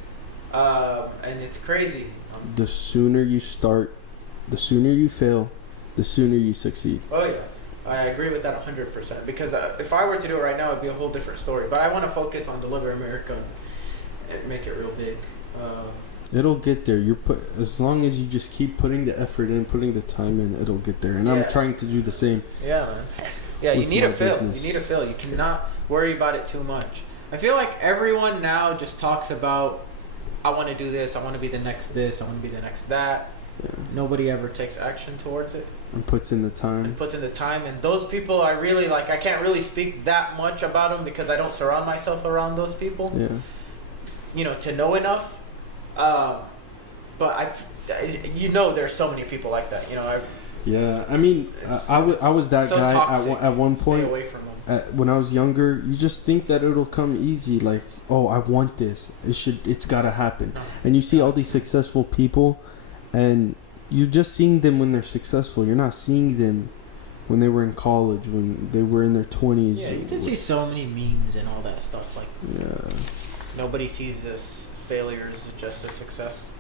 And it's crazy. The sooner you start, the sooner you fail, the sooner you succeed. Oh, yeah. I agree with that 100%. Because if I were to do it right now, it'd be a whole different story. But I want to focus on Deliver America and make it real big. It'll get there. As long as you just keep putting the effort in, putting the time in, it'll get there. And I'm trying to do the same. Yeah, man. Yeah, you need to fail. You need to fail. You cannot worry about it too much. I feel like everyone now just talks about, I want to do this, I want to be the next this, I want to be the next that. Yeah. Nobody ever takes action towards it. And puts in the time. And those people I really like, I can't really speak that much about them because I don't surround myself around those people. Yeah. To know enough. But there's so many people like that. Yeah, I mean, I was that so guy toxic. at one point. Stay away from them. When I was younger, you just think that it'll come easy. Like, oh, I want this. It's gotta happen. No. And you see all these successful people, and you're just seeing them when they're successful. You're not seeing them when they were in college, when they were in their 20s. Yeah, you can see so many memes and all that stuff. Like, yeah, nobody sees this failure as just a success.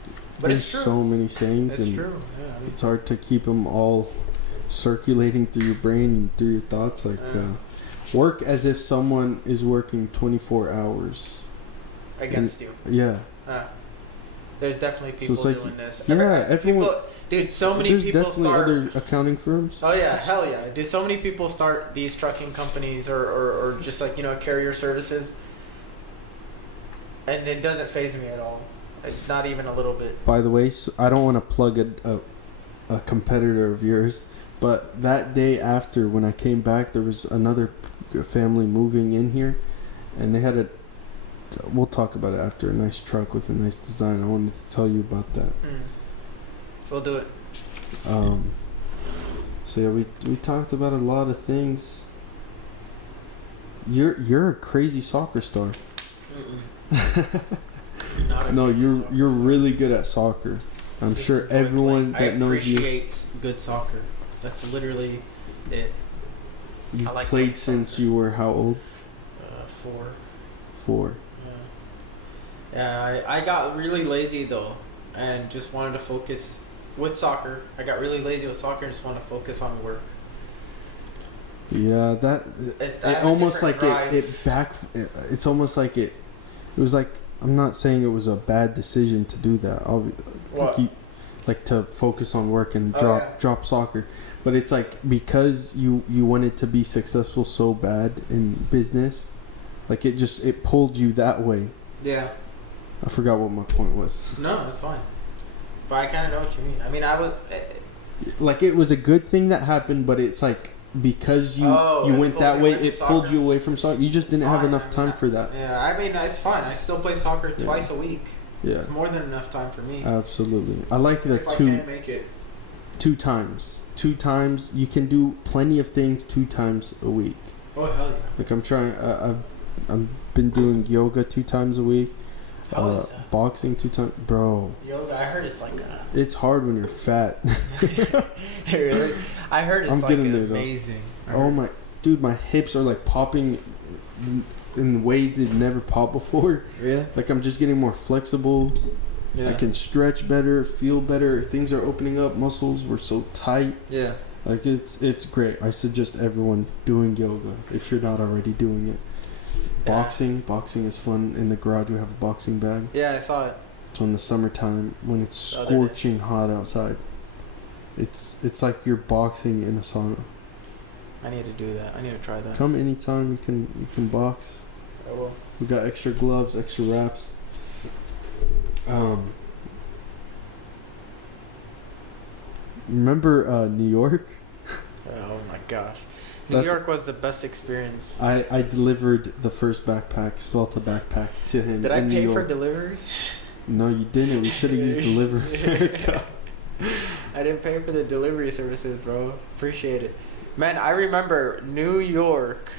But there's it's true. so many sayings, It's and true. Yeah, I mean, it's hard to keep them all circulating through your brain and through your thoughts. Like, work as if someone is working 24 hours against you. Yeah. There's definitely people doing this. Yeah, everyone. Dude, so many there's people definitely other accounting firms. Oh yeah, hell yeah. Dude, so many people start these trucking companies or just like, carrier services. And it doesn't faze me at all. Not even a little bit. By the way, so I don't want to plug a competitor of yours, but that day after when I came back, there was another family moving in here, and they had we'll talk about it after, a nice truck with a nice design. I wanted to tell you about that. We'll do it. So yeah, we talked about a lot of things. You're a crazy soccer star. No, you're really good at soccer. I'm sure everyone that knows you. I appreciate good soccer. That's literally it. You've played since you were how old? 4. 4. Yeah, I got really lazy though, and just wanted to focus with soccer. I got really lazy with soccer and just wanted to focus on work. Yeah, it almost like it's almost like it was like, I'm not saying it was a bad decision to do that. Like to focus on work and drop soccer, but it's like because you wanted to be successful so bad in business, like it pulled you that way. Yeah. I forgot what my point was. No, it's fine. But I kind of know what you mean. I mean, I was like, it was a good thing that happened, but it's like because you went that way, it pulled you away from soccer. You just didn't have enough time for that. Yeah, I mean, it's fine. I still play soccer twice a week. Yeah, it's more than enough time for me. Absolutely, I like the if I can't make it 2 times. 2 times you can do plenty of things 2 times a week. Oh hell yeah! Like I'm trying. I've been doing yoga 2 times a week. How is that? Boxing 2 times, bro. Yoga, I heard it's like it's hard when you're fat. Really? I heard it's amazing. Oh my, dude, my hips are like popping in ways they've never popped before. Really? Like I'm just getting more flexible. Yeah. I can stretch better, feel better. Things are opening up. Muscles were so tight. Yeah. Like it's great. I suggest everyone doing yoga if you're not already doing it. Boxing is fun. In the garage we have a boxing bag. Yeah, I saw it. So in the summertime when it's scorching hot outside, it's like you're boxing in a sauna. I need to do that. I need to try that. Come anytime you can box. I will. We got extra gloves, extra wraps. Remember New York? Oh my gosh. New York was the best experience. I delivered the first backpack, Svelta backpack, to him. Did I pay for delivery? No, you didn't. We should have used Delivery. I didn't pay for the delivery services, bro. Appreciate it. Man, I remember New York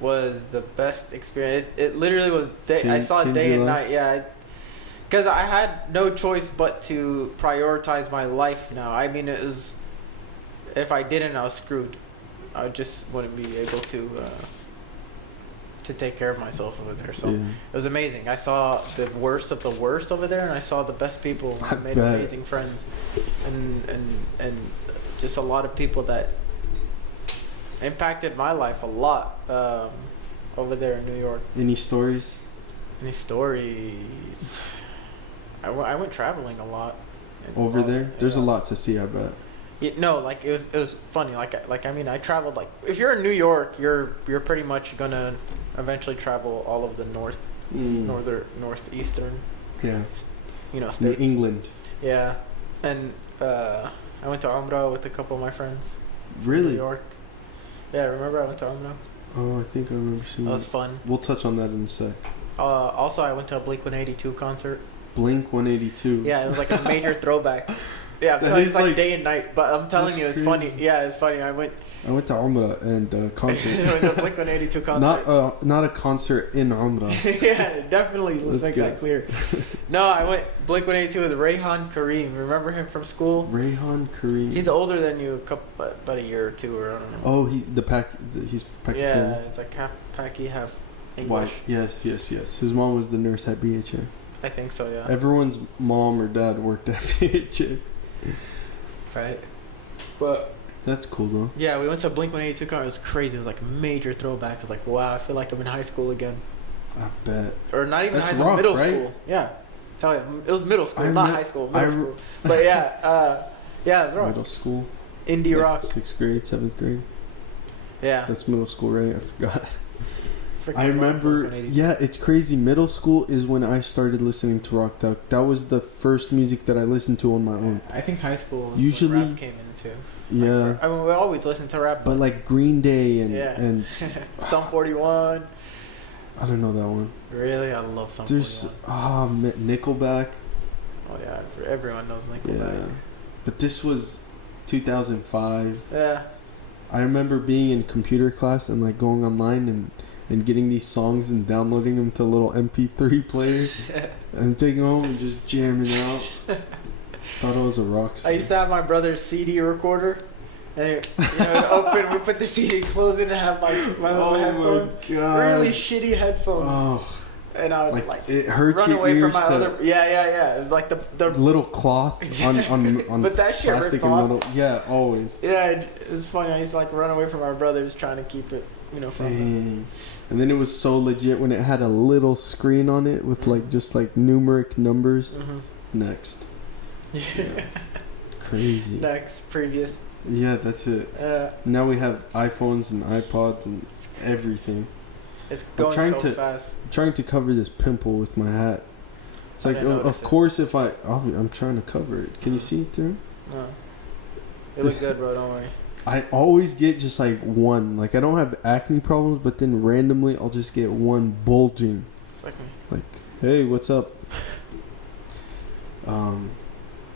was the best experience. It literally was. I saw it day and night. Yeah. Because I had no choice but to prioritize my life now. I mean, it was... If I didn't, I was screwed. I just wouldn't be able to take care of myself over there. So it was amazing. I saw the worst of the worst over there, and I saw the best people. I made amazing friends, and just a lot of people that impacted my life a lot over there in New York. Any stories? Any stories? I went traveling a lot. Over there? There's a lot to see, I bet. Yeah, no, like it was funny. Like I mean, I traveled like, if you're in New York, you're pretty much gonna eventually travel all of the northeastern. Yeah. States. New England. Yeah, and I went to Umrah with a couple of my friends. Really? New York. Yeah, remember I went to Umrah? Oh, I think I remember seeing that. That was fun. We'll touch on that in a sec. Also, I went to a Blink-182 concert. Blink-182. Yeah, it was like a major throwback. Yeah, I'm telling you, it's like day and night. But I'm telling you, it's crazy. funny. Yeah, it's funny. I went to Umrah and concert. the Blink-182 concert. Not a concert in Umrah. Yeah, definitely. Let's make that clear. No, I went Blink-182 with Rayhan Kareem. Remember him from school? Rayhan Kareem. He's older than you, about a year or two, or I don't know. Oh, he's Pakistani. Yeah, it's like half Paki, half English. White. Yes. His mom was the nurse at BHA. I think so, yeah. Everyone's mom or dad worked at BHA. Right. But that's cool though. yeah, we went to Blink-182 concert. It was crazy. It was like a major throwback. I was like, wow, I feel like I'm in high school again. I bet. Or not even That's high school, rock, middle right? school. Yeah. Tell you, it was middle school, not high school. Middle school. But yeah, yeah, it was rock. Middle school. Indie rock. 6th grade, 7th grade. Yeah. That's middle school, right? I forgot. Freaking I remember. Blink-182. Yeah, it's crazy. Middle school is when I started listening to rock. That was the first music that I listened to on my own. I think high school was Usually, when rap came into. Yeah. I mean, we always listened to rap. But like Green Day and Yeah. and Sum 41. I don't know that one. Really, I love Sum 41. There's Nickelback. Oh yeah, everyone knows Nickelback. Yeah. But this was 2005. Yeah. I remember being in computer class and like going online and getting these songs and downloading them to a little MP3 player and taking home and just jamming out. Thought I was a rock star. I used to have my brother's CD recorder. And open, we put the CD, close it, and have my little headphones. My God. Really shitty headphones. Oh. And I would like it hurts run your away ears from my other. Yeah. It was like the little cloth on but that shit plastic ripped and off. metal. Yeah, always. Yeah, it was funny. I used to like run away from my brothers trying to keep it, from them. Dang. And then it was so legit when it had a little screen on it with like just like numeric numbers. Mm-hmm. Next. Yeah. Crazy. Next, previous. Yeah, that's it. Now we have iPhones and iPods and everything. It's going so fast. I'm trying to cover this pimple with my hat. It's like, of course, if I'm trying to cover it. Can you see it through? No. It looks good, bro. Don't worry. I always get just like one. Like I don't have acne problems, but then randomly I'll just get one bulging. It's like me. Like, hey, what's up? You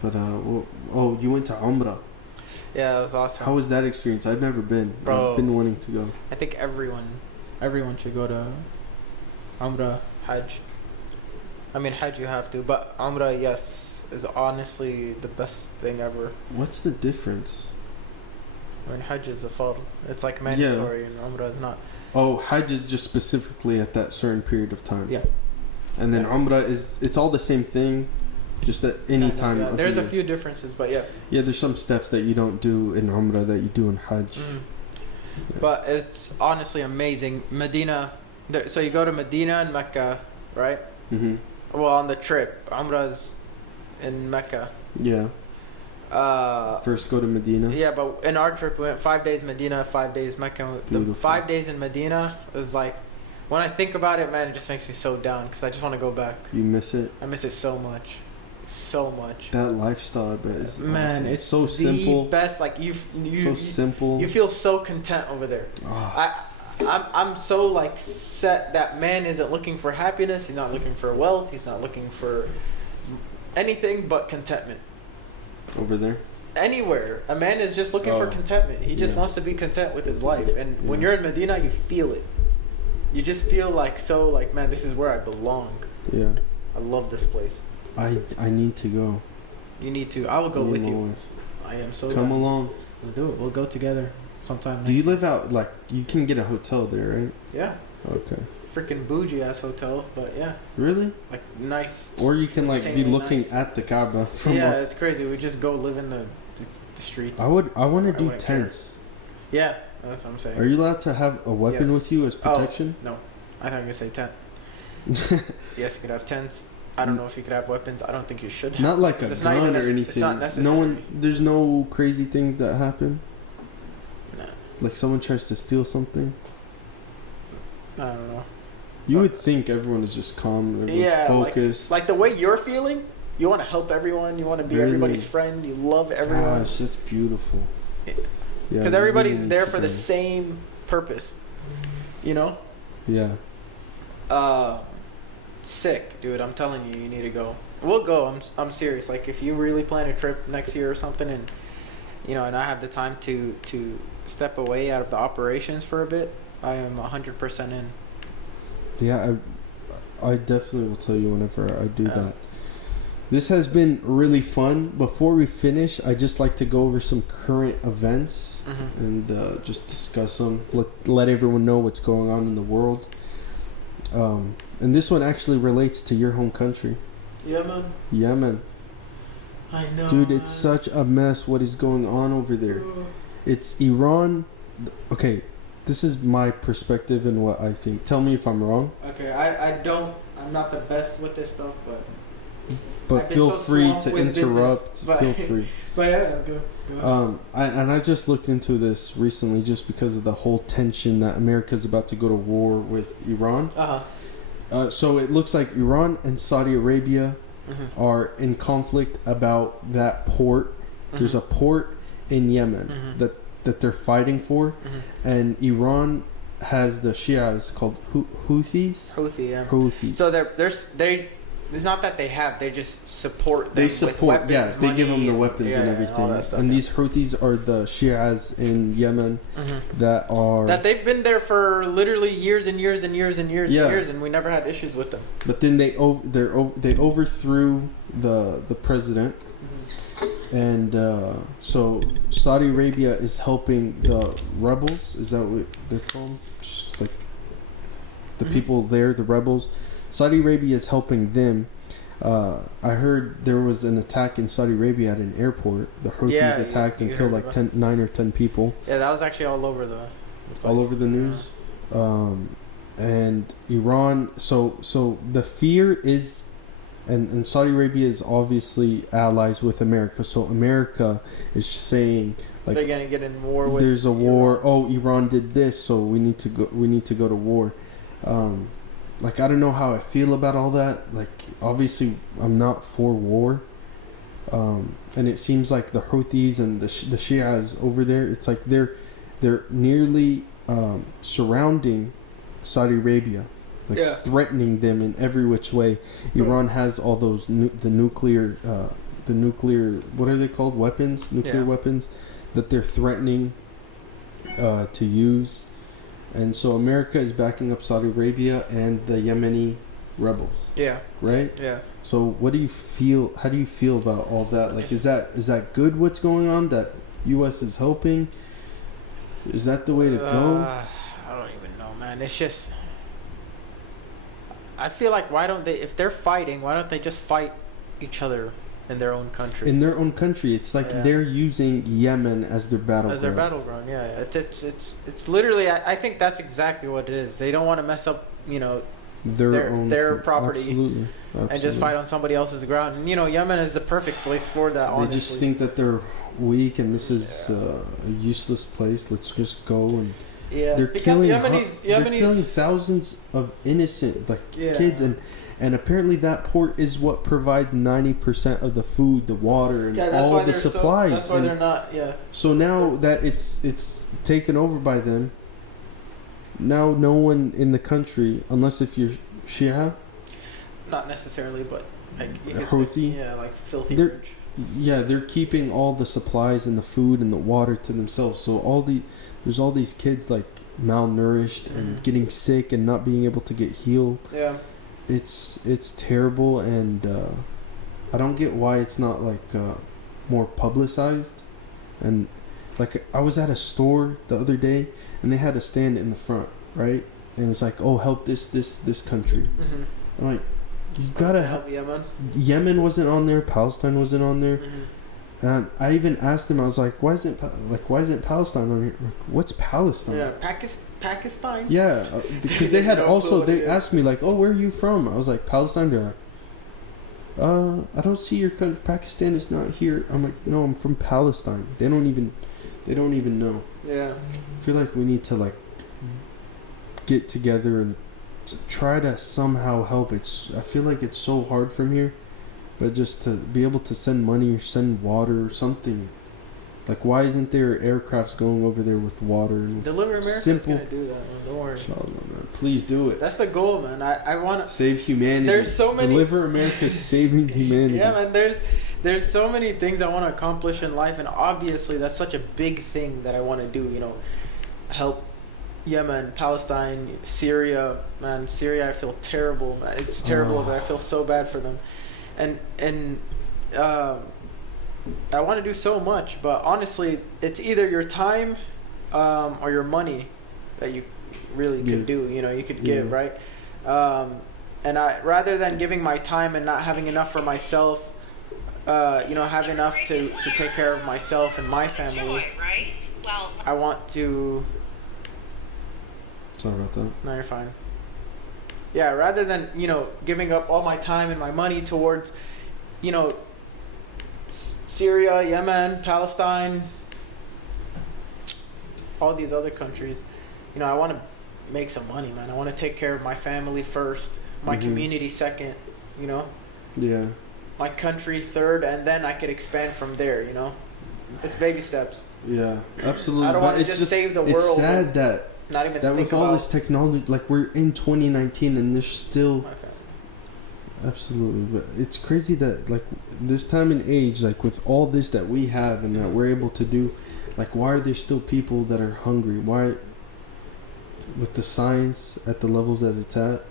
went to Umrah. Yeah, it was awesome. How was that experience? I've never been. Bro, I've been wanting to go. I think everyone should go to Umrah, Hajj. I mean, Hajj you have to, but Umrah, yes, is honestly the best thing ever. What's the difference? I mean, Hajj is a fard. It's like mandatory, and Umrah is not. Oh, Hajj is just specifically at that certain period of time. Yeah. And then Umrah it's all the same thing, just at any time. Yeah. There's a few differences, but yeah. Yeah, there's some steps that you don't do in Umrah that you do in Hajj. Mm. Yeah. But it's honestly amazing. Medina, so you go to Medina and Mecca, right? Mm-hmm. Well, on the trip, Umrah's in Mecca. Yeah. First go to Medina. Yeah, but in our trip, we went 5 days Medina, 5 days Mecca. The 5 days in Medina was like, when I think about it, man, it just makes me so down because I just want to go back. You miss it? I miss it so much. So much. That lifestyle, I bet, is awesome. It's so simple. The best. Like simple. You feel so content over there. Oh. I'm so like set that man isn't looking for happiness. He's not looking for wealth. He's not looking for anything but contentment. Over there? Anywhere. A man is just looking for contentment. He just wants to be content with his life. And when you're in Medina, you feel it. You just feel like man, this is where I belong. Yeah. I love this place. I need to go. You need to. I will go with you. I am so Come down. along. Let's do it. We'll go together sometime. Do you live out, like, you can get a hotel there, right? Yeah. Okay. Freaking bougie ass hotel, but yeah. Really? Like nice. Or you can like be looking at the Kaaba from. Yeah, it's crazy. We just go live in the streets. I want to do tents. Care. Yeah, that's what I'm saying. Are you allowed to have a weapon with you as protection? Oh, no, I thought you were gonna say tent. Yes, you could have tents. I don't know if you could have weapons. I don't think you should have. Not like a gun or anything. It's not necessary. No one. There's no crazy things that happen. Nah. Like someone tries to steal something. I don't know. You would think everyone is just calm, everyone's focused. Like the way you're feeling, you want to help everyone, you want to be everybody's friend, you love everyone. Gosh, that's beautiful. Because everybody's there for the same purpose, you know? Yeah. Sick, dude. I'm telling you, you need to go. We'll go. I'm serious. Like, if you really plan a trip next year or something, and and I have the time to step away out of the operations for a bit, I am 100% in. Yeah, I definitely will tell you whenever I do that. This has been really fun. Before we finish, I just like to go over some current events and just discuss them. Let everyone know what's going on in the world. And this one actually relates to your home country. Yemen. I know. Dude, it's such a mess what is going on over there. It's Iran. Okay, this is my perspective and what I think. Tell me if I'm wrong. Okay, I'm not the best with this stuff, but feel free to interrupt. Feel free. But yeah, let's go. I just looked into this recently just because of the whole tension that America's about to go to war with Iran. So it looks like Iran and Saudi Arabia are in conflict about that port. There's a port in Yemen that they're fighting for, and Iran has the Shias called Houthis. Houthis. So they it's not that they just support them. They support, with weapons, they give them the weapons and everything. And these Houthis are the Shias in Yemen that they've been there for literally years and years and years and years and years, and we never had issues with them. But then they overthrew the president, and so Saudi Arabia is helping the rebels. Is that what they're called? Just like the people there, the rebels. Saudi Arabia is helping them. I heard there was an attack in Saudi Arabia at an airport. The Houthis attacked and killed like 9 or 10 people. Yeah, that was actually all over the news. And Iran. So the fear is, and Saudi Arabia is obviously allies with America. So America is saying like they're gonna get in war with. There's a war. Oh, Iran did this, so we need to go. We need to go to war. Like, I don't know how I feel about all that. Like, obviously, I'm not for war. And it seems like the Houthis and the Shias over there, it's like they're nearly surrounding Saudi Arabia, like threatening them in every which way. Iran has all those the nuclear what are they called? Weapons, nuclear weapons that they're threatening to use. And so America is backing up Saudi Arabia and the Yemeni rebels. Yeah. Right? Yeah. So what do you feel? How do you feel about all that? Like, is that good what's going on? That U.S. is helping? Is that the way to go? I don't even know, man. It's just... I feel like if they're fighting, why don't they just fight each other in their own country? In their own country. It's like they're using Yemen as their battleground. Yeah. It's literally, I think that's exactly what it is. They don't want to mess up, their property. Absolutely. And just fight on somebody else's ground. And, Yemen is the perfect place for that, honestly. They just think that they're weak and this is a useless place. Let's just go and... Yeah, they're killing thousands of innocent kids, and apparently that port is what provides 90% of the food, the water, and all the supplies. That's why they're not. Yeah. So now that it's taken over by them, now no one in the country, unless if you're Shia, not necessarily, but like Houthi, like filthy. They're keeping all the supplies and the food and the water to themselves. So there's all these kids like malnourished and getting sick and not being able to get healed. Yeah. It's terrible, and I don't get why it's not like more publicized. And like, I was at a store the other day and they had a stand in the front, right? And it's like, oh, help this country. I'm like, you gotta help Yemen. Yemen wasn't on there. Palestine wasn't on there. And I even asked him, I was like, why isn't Palestine on here? What's Palestine? Yeah, Pakistan. Yeah, because they had they asked me like, oh, where are you from? I was like, Palestine. They're like, I don't see your country. Pakistan is not here. I'm like, no, I'm from Palestine. They don't even know. Yeah. I feel like we need to like get together and try to somehow help. I feel like it's so hard from here. But just to be able to send money or send water or something, Like, why isn't there aircrafts going over there with water and Deliver America simple? is gonna do that, man. Don't worry. Inshallah, man. Please do it. That's the goal, man. I want to save humanity. There's so many. Deliver America, saving humanity. Yeah, man. There's so many things I want to accomplish in life, and obviously that's such a big thing that I want to do. You know, help Yemen, Palestine, Syria. Man, Syria, I feel terrible, man. It's terrible, but I feel so bad for them. And I want to do so much, but honestly, it's either your time or your money that you really could do. You know, you could give, right? And I, rather than giving my time and not having enough for myself, you know, have enough to take care of myself and my family. I want to. Sorry about that. No, you're fine. Yeah, rather than, you know, giving up all my time and my money towards, you know, Syria, Yemen, Palestine, all these other countries, you know, I want to make some money, man. I want to take care of my family first, my community second, you know? Yeah. My country third, and then I could expand from there, you know? It's baby steps. Yeah, absolutely. I don't want to just save the world. It's sad that not even that with all this technology, like, we're in 2019 and there's still... Absolutely, but it's crazy that, like, this time and age, like, with all this that we have and that we're able to do, like, why are there still people that are hungry? Why, with the science at the levels that it's at,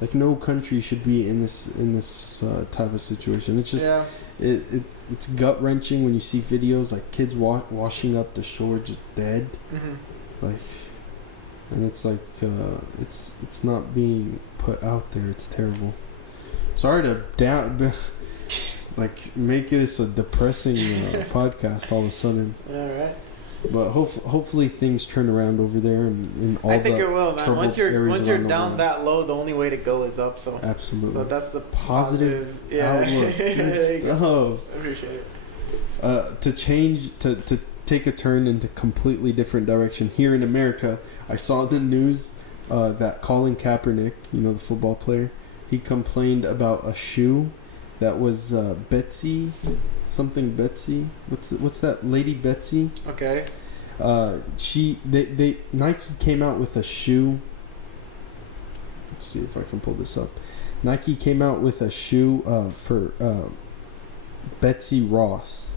like, no country should be in this type of situation. It's just it's gut wrenching when you see videos like kids washing up the shore just dead, like, and it's like it's not being put out there. It's terrible. Sorry to make this a depressing podcast all of a sudden. All right. But hopefully things turn around over there and all. I think it will, man. Once you're down that low, the only way to go is up. So absolutely. So that's the positive outlook. I appreciate it. To change to take a turn into completely different direction here in America, I saw the news that Colin Kaepernick, you know, the football player, he complained about a shoe that was Betsy. What's that lady Betsy? Okay. Nike came out with a shoe. Let's see if I can pull this up. Nike came out with a shoe for Betsy Ross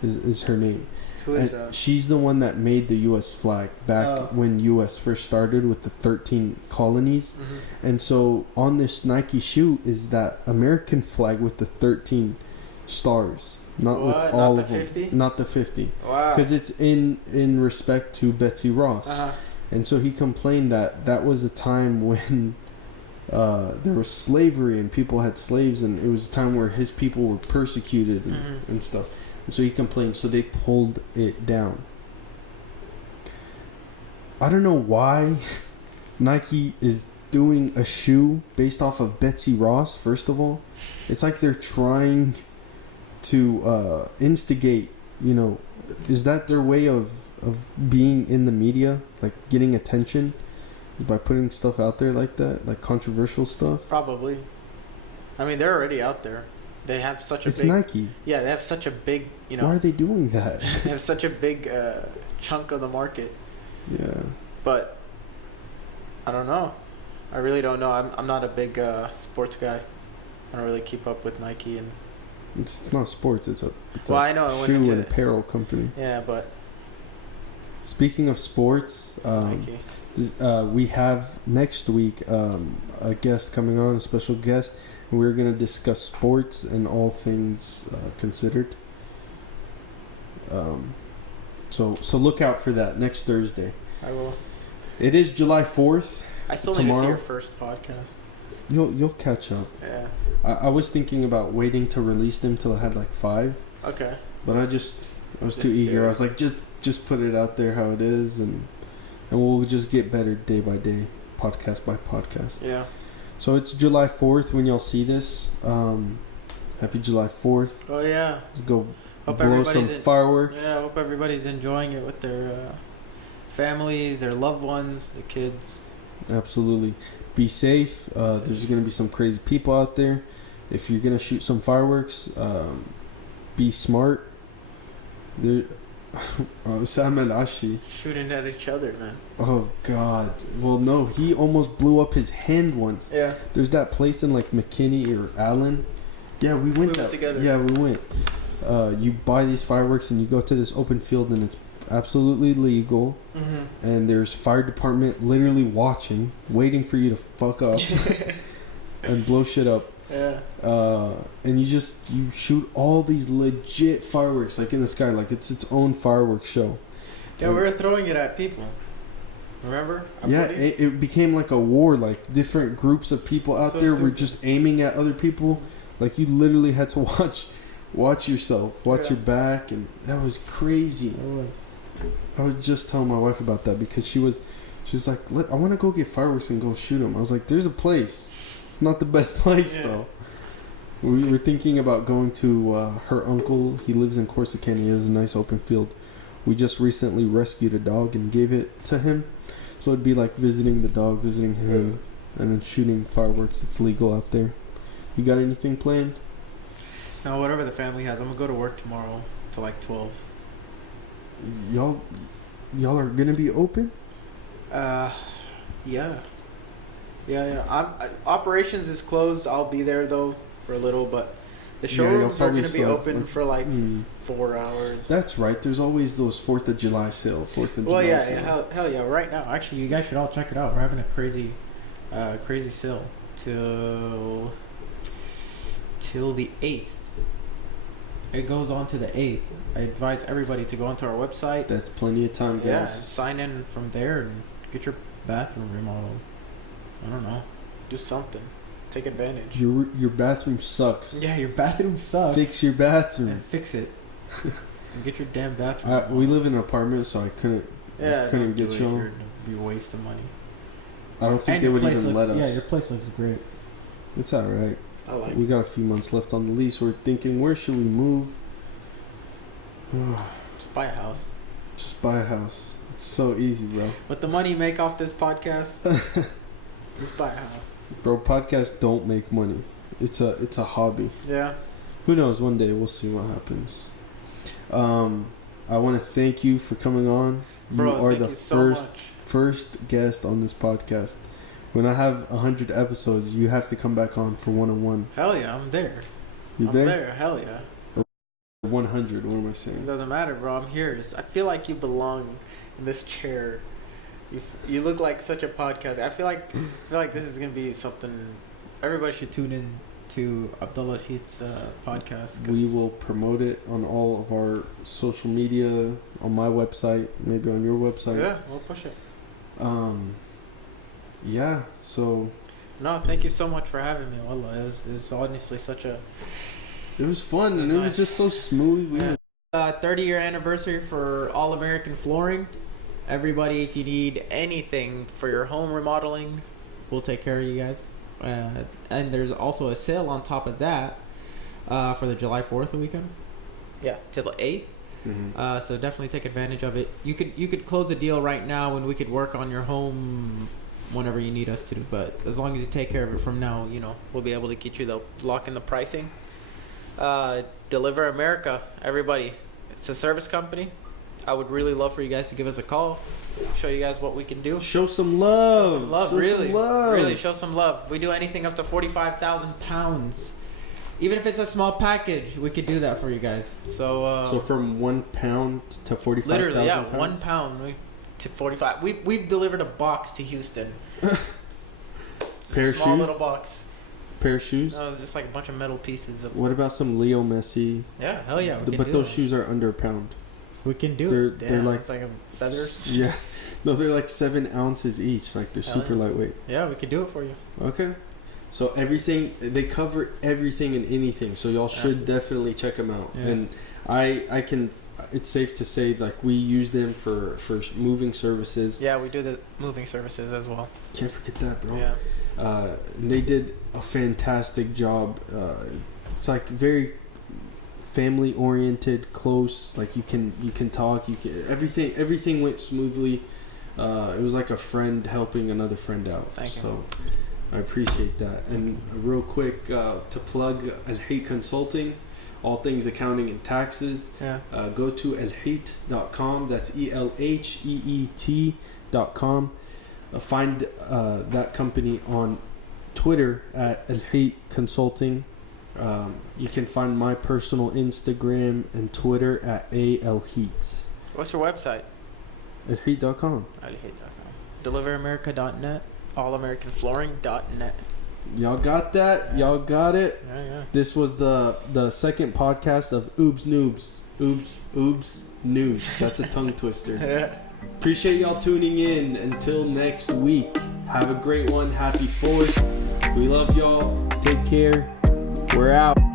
is her name. Who is that? She's the one that made the U.S. flag back when U.S. first started with the 13 colonies. And so on this Nike shoe is that American flag with the 13 stars. Not with all of them. 50? Not the 50. Wow. Because it's in respect to Betsy Ross. And so he complained that was a time when there was slavery and people had slaves, and it was a time where his people were persecuted and stuff. And so he complained, so they pulled it down. I don't know why Nike is doing a shoe based off of Betsy Ross, first of all. It's like they're trying to instigate, you know, is that their way of being in the media, like getting attention, is by putting stuff out there like that, like controversial stuff? Probably. I mean, they're already out there. They have such a it's big... Nike. Yeah, they have such a big, you know... Why are they doing that? They have such a big chunk of the market. Yeah. But, I don't know. I really don't know. I'm not a big sports guy. I don't really keep up with Nike and... It's not sports. It's a I know, shoe and apparel company. Yeah, but... Speaking of sports, we have next week a guest coming on, a special guest. And we're going to discuss sports and all things considered. So look out for that next Thursday. I will. It is July 4th. I still need to see your first podcast. You'll catch up. Yeah. I was thinking about waiting to release them till I had like 5. Okay. But I was too eager. I was like, just put it out there how it is, and we'll just get better day by day, podcast by podcast. Yeah. So it's July 4th when y'all see this. Happy July 4th. Oh yeah. Let's go blow some fireworks. Yeah, I hope everybody's enjoying it with their families, their loved ones, the kids. Absolutely. Be safe. There's going to be some crazy people out there. If you're going to shoot some fireworks, be smart. Sam al-Ashi. Shooting at each other, man. Oh God. Well, no, he almost blew up his hand once. Yeah. There's that place in like McKinney or Allen. Yeah, we went together. Yeah, we went. You buy these fireworks and you go to this open field and it's absolutely legal. Mm-hmm. And there's fire department literally watching, waiting for you to fuck up and blow shit up. Yeah. And you shoot all these legit fireworks like in the sky, like it's its own fireworks show. Yeah, we were throwing it at people. Remember? It became like a war. Like different groups of people out there were just aiming at other people. Like you literally had to watch yourself, watch your back, and that was crazy. It was. I was just telling my wife about that because she was like, I want to go get fireworks and go shoot them. I was like, there's a place. It's not the best place though. We were thinking about going to her uncle. He lives in Corsicana. He has a nice open field. We just recently rescued a dog and gave it to him. So it'd be like visiting the dog, visiting him, and then shooting fireworks. It's legal out there. You got anything planned? No, whatever the family has. I'm gonna go to work tomorrow till like 12. Y'all are gonna be open? Yeah. Operations is closed. I'll be there though for a little, but the showrooms are gonna be open for like 4 hours. That's right. There's always those 4th of July sale. Hell yeah! Right now, actually, you guys should all check it out. We're having a crazy sale till the 8th. It goes on to the 8th. I advise everybody to go onto our website. That's plenty of time, guys. Yeah, and sign in from there and get your bathroom remodeled. I don't know. Do something. Take advantage. Your bathroom sucks. Yeah, your bathroom sucks. Fix your bathroom. And fix it. And get your damn bathroom. We live in an apartment, so I couldn't get you. Be waste of money. I don't think they would even let us. Yeah, your place looks great. It's alright. We got a few months left on the lease. We're thinking, where should we move? Just buy a house. Just buy a house. It's so easy, bro. With the money you make off this podcast, just buy a house. Bro, podcasts don't make money. It's a hobby. Yeah. Who knows? One day we'll see what happens. I want to thank you for coming on. Bro, you are the first guest on this podcast. When I have 100 episodes, you have to come back on for one-on-one. Hell yeah, I'm there. I'm there? Hell yeah. 100, what am I saying? It doesn't matter, bro. I'm here. I feel like you belong in this chair. You look like such a podcast. I feel like this is gonna be something. Everybody should tune in to Abdullah Heat's podcast. We will promote it on all of our social media, on my website, maybe on your website. Yeah, we'll push it. Yeah, so... No, thank you so much for having me, Wallah. It was honestly such a... It was fun, and it was just so smooth. 30-year anniversary for All American Flooring. Everybody, if you need anything for your home remodeling, we'll take care of you guys. And there's also a sale on top of that for the July 4th weekend. Yeah, till the 8th. Mm-hmm. So definitely take advantage of it. You could close the deal right now, and we could work on your home whenever you need us to. But as long as you take care of it from now, we'll be able to get you lock in the pricing. Deliver America, everybody. It's a service company. I would really love for you guys to give us a call. Show you guys what we can do. Show some love. Really show some love. We do anything up to 45,000 pounds. Even if it's a small package, we could do that for you guys. So from 1 pound to 45,000 literally, yeah, pounds? 1 pound to 45. We've delivered a box to Houston. Pair of small shoes? Little box. Pair of shoes? No, it's just like a bunch of metal pieces. What about some Leo Messi? Yeah, hell yeah. But those shoes are under a pound. We can do it. They're like, it's like a feathers. Yeah. No, they're like 7 ounces each. Like they're super lightweight. Yeah, we can do it for you. Okay. So they cover everything and anything. So y'all should definitely check them out. Yeah. And it's safe to say like we use them for moving services. Yeah, we do the moving services as well. Can't forget that, bro. Yeah. They did a fantastic job. It's like very family oriented, close. Like you can talk. Everything went smoothly. It was like a friend helping another friend out. Thank you. So I appreciate that. And real quick to plug Al Hay Consulting, all things accounting and taxes. Yeah. Go to elheet.com. That's ELHEET.com. Find that company on Twitter at Elheet Consulting. You can find my personal Instagram and Twitter at ALHeet. What's your website? Elheet.com. DeliverAmerica.net. AllAmericanFlooring.net. Y'all got that? Y'all got it? Yeah. This was the second podcast of Oobs Noobs. Oobs News. That's a tongue twister. Yeah. Appreciate y'all tuning in. Until next week. Have a great one. Happy 4th. We love y'all. Take care. We're out.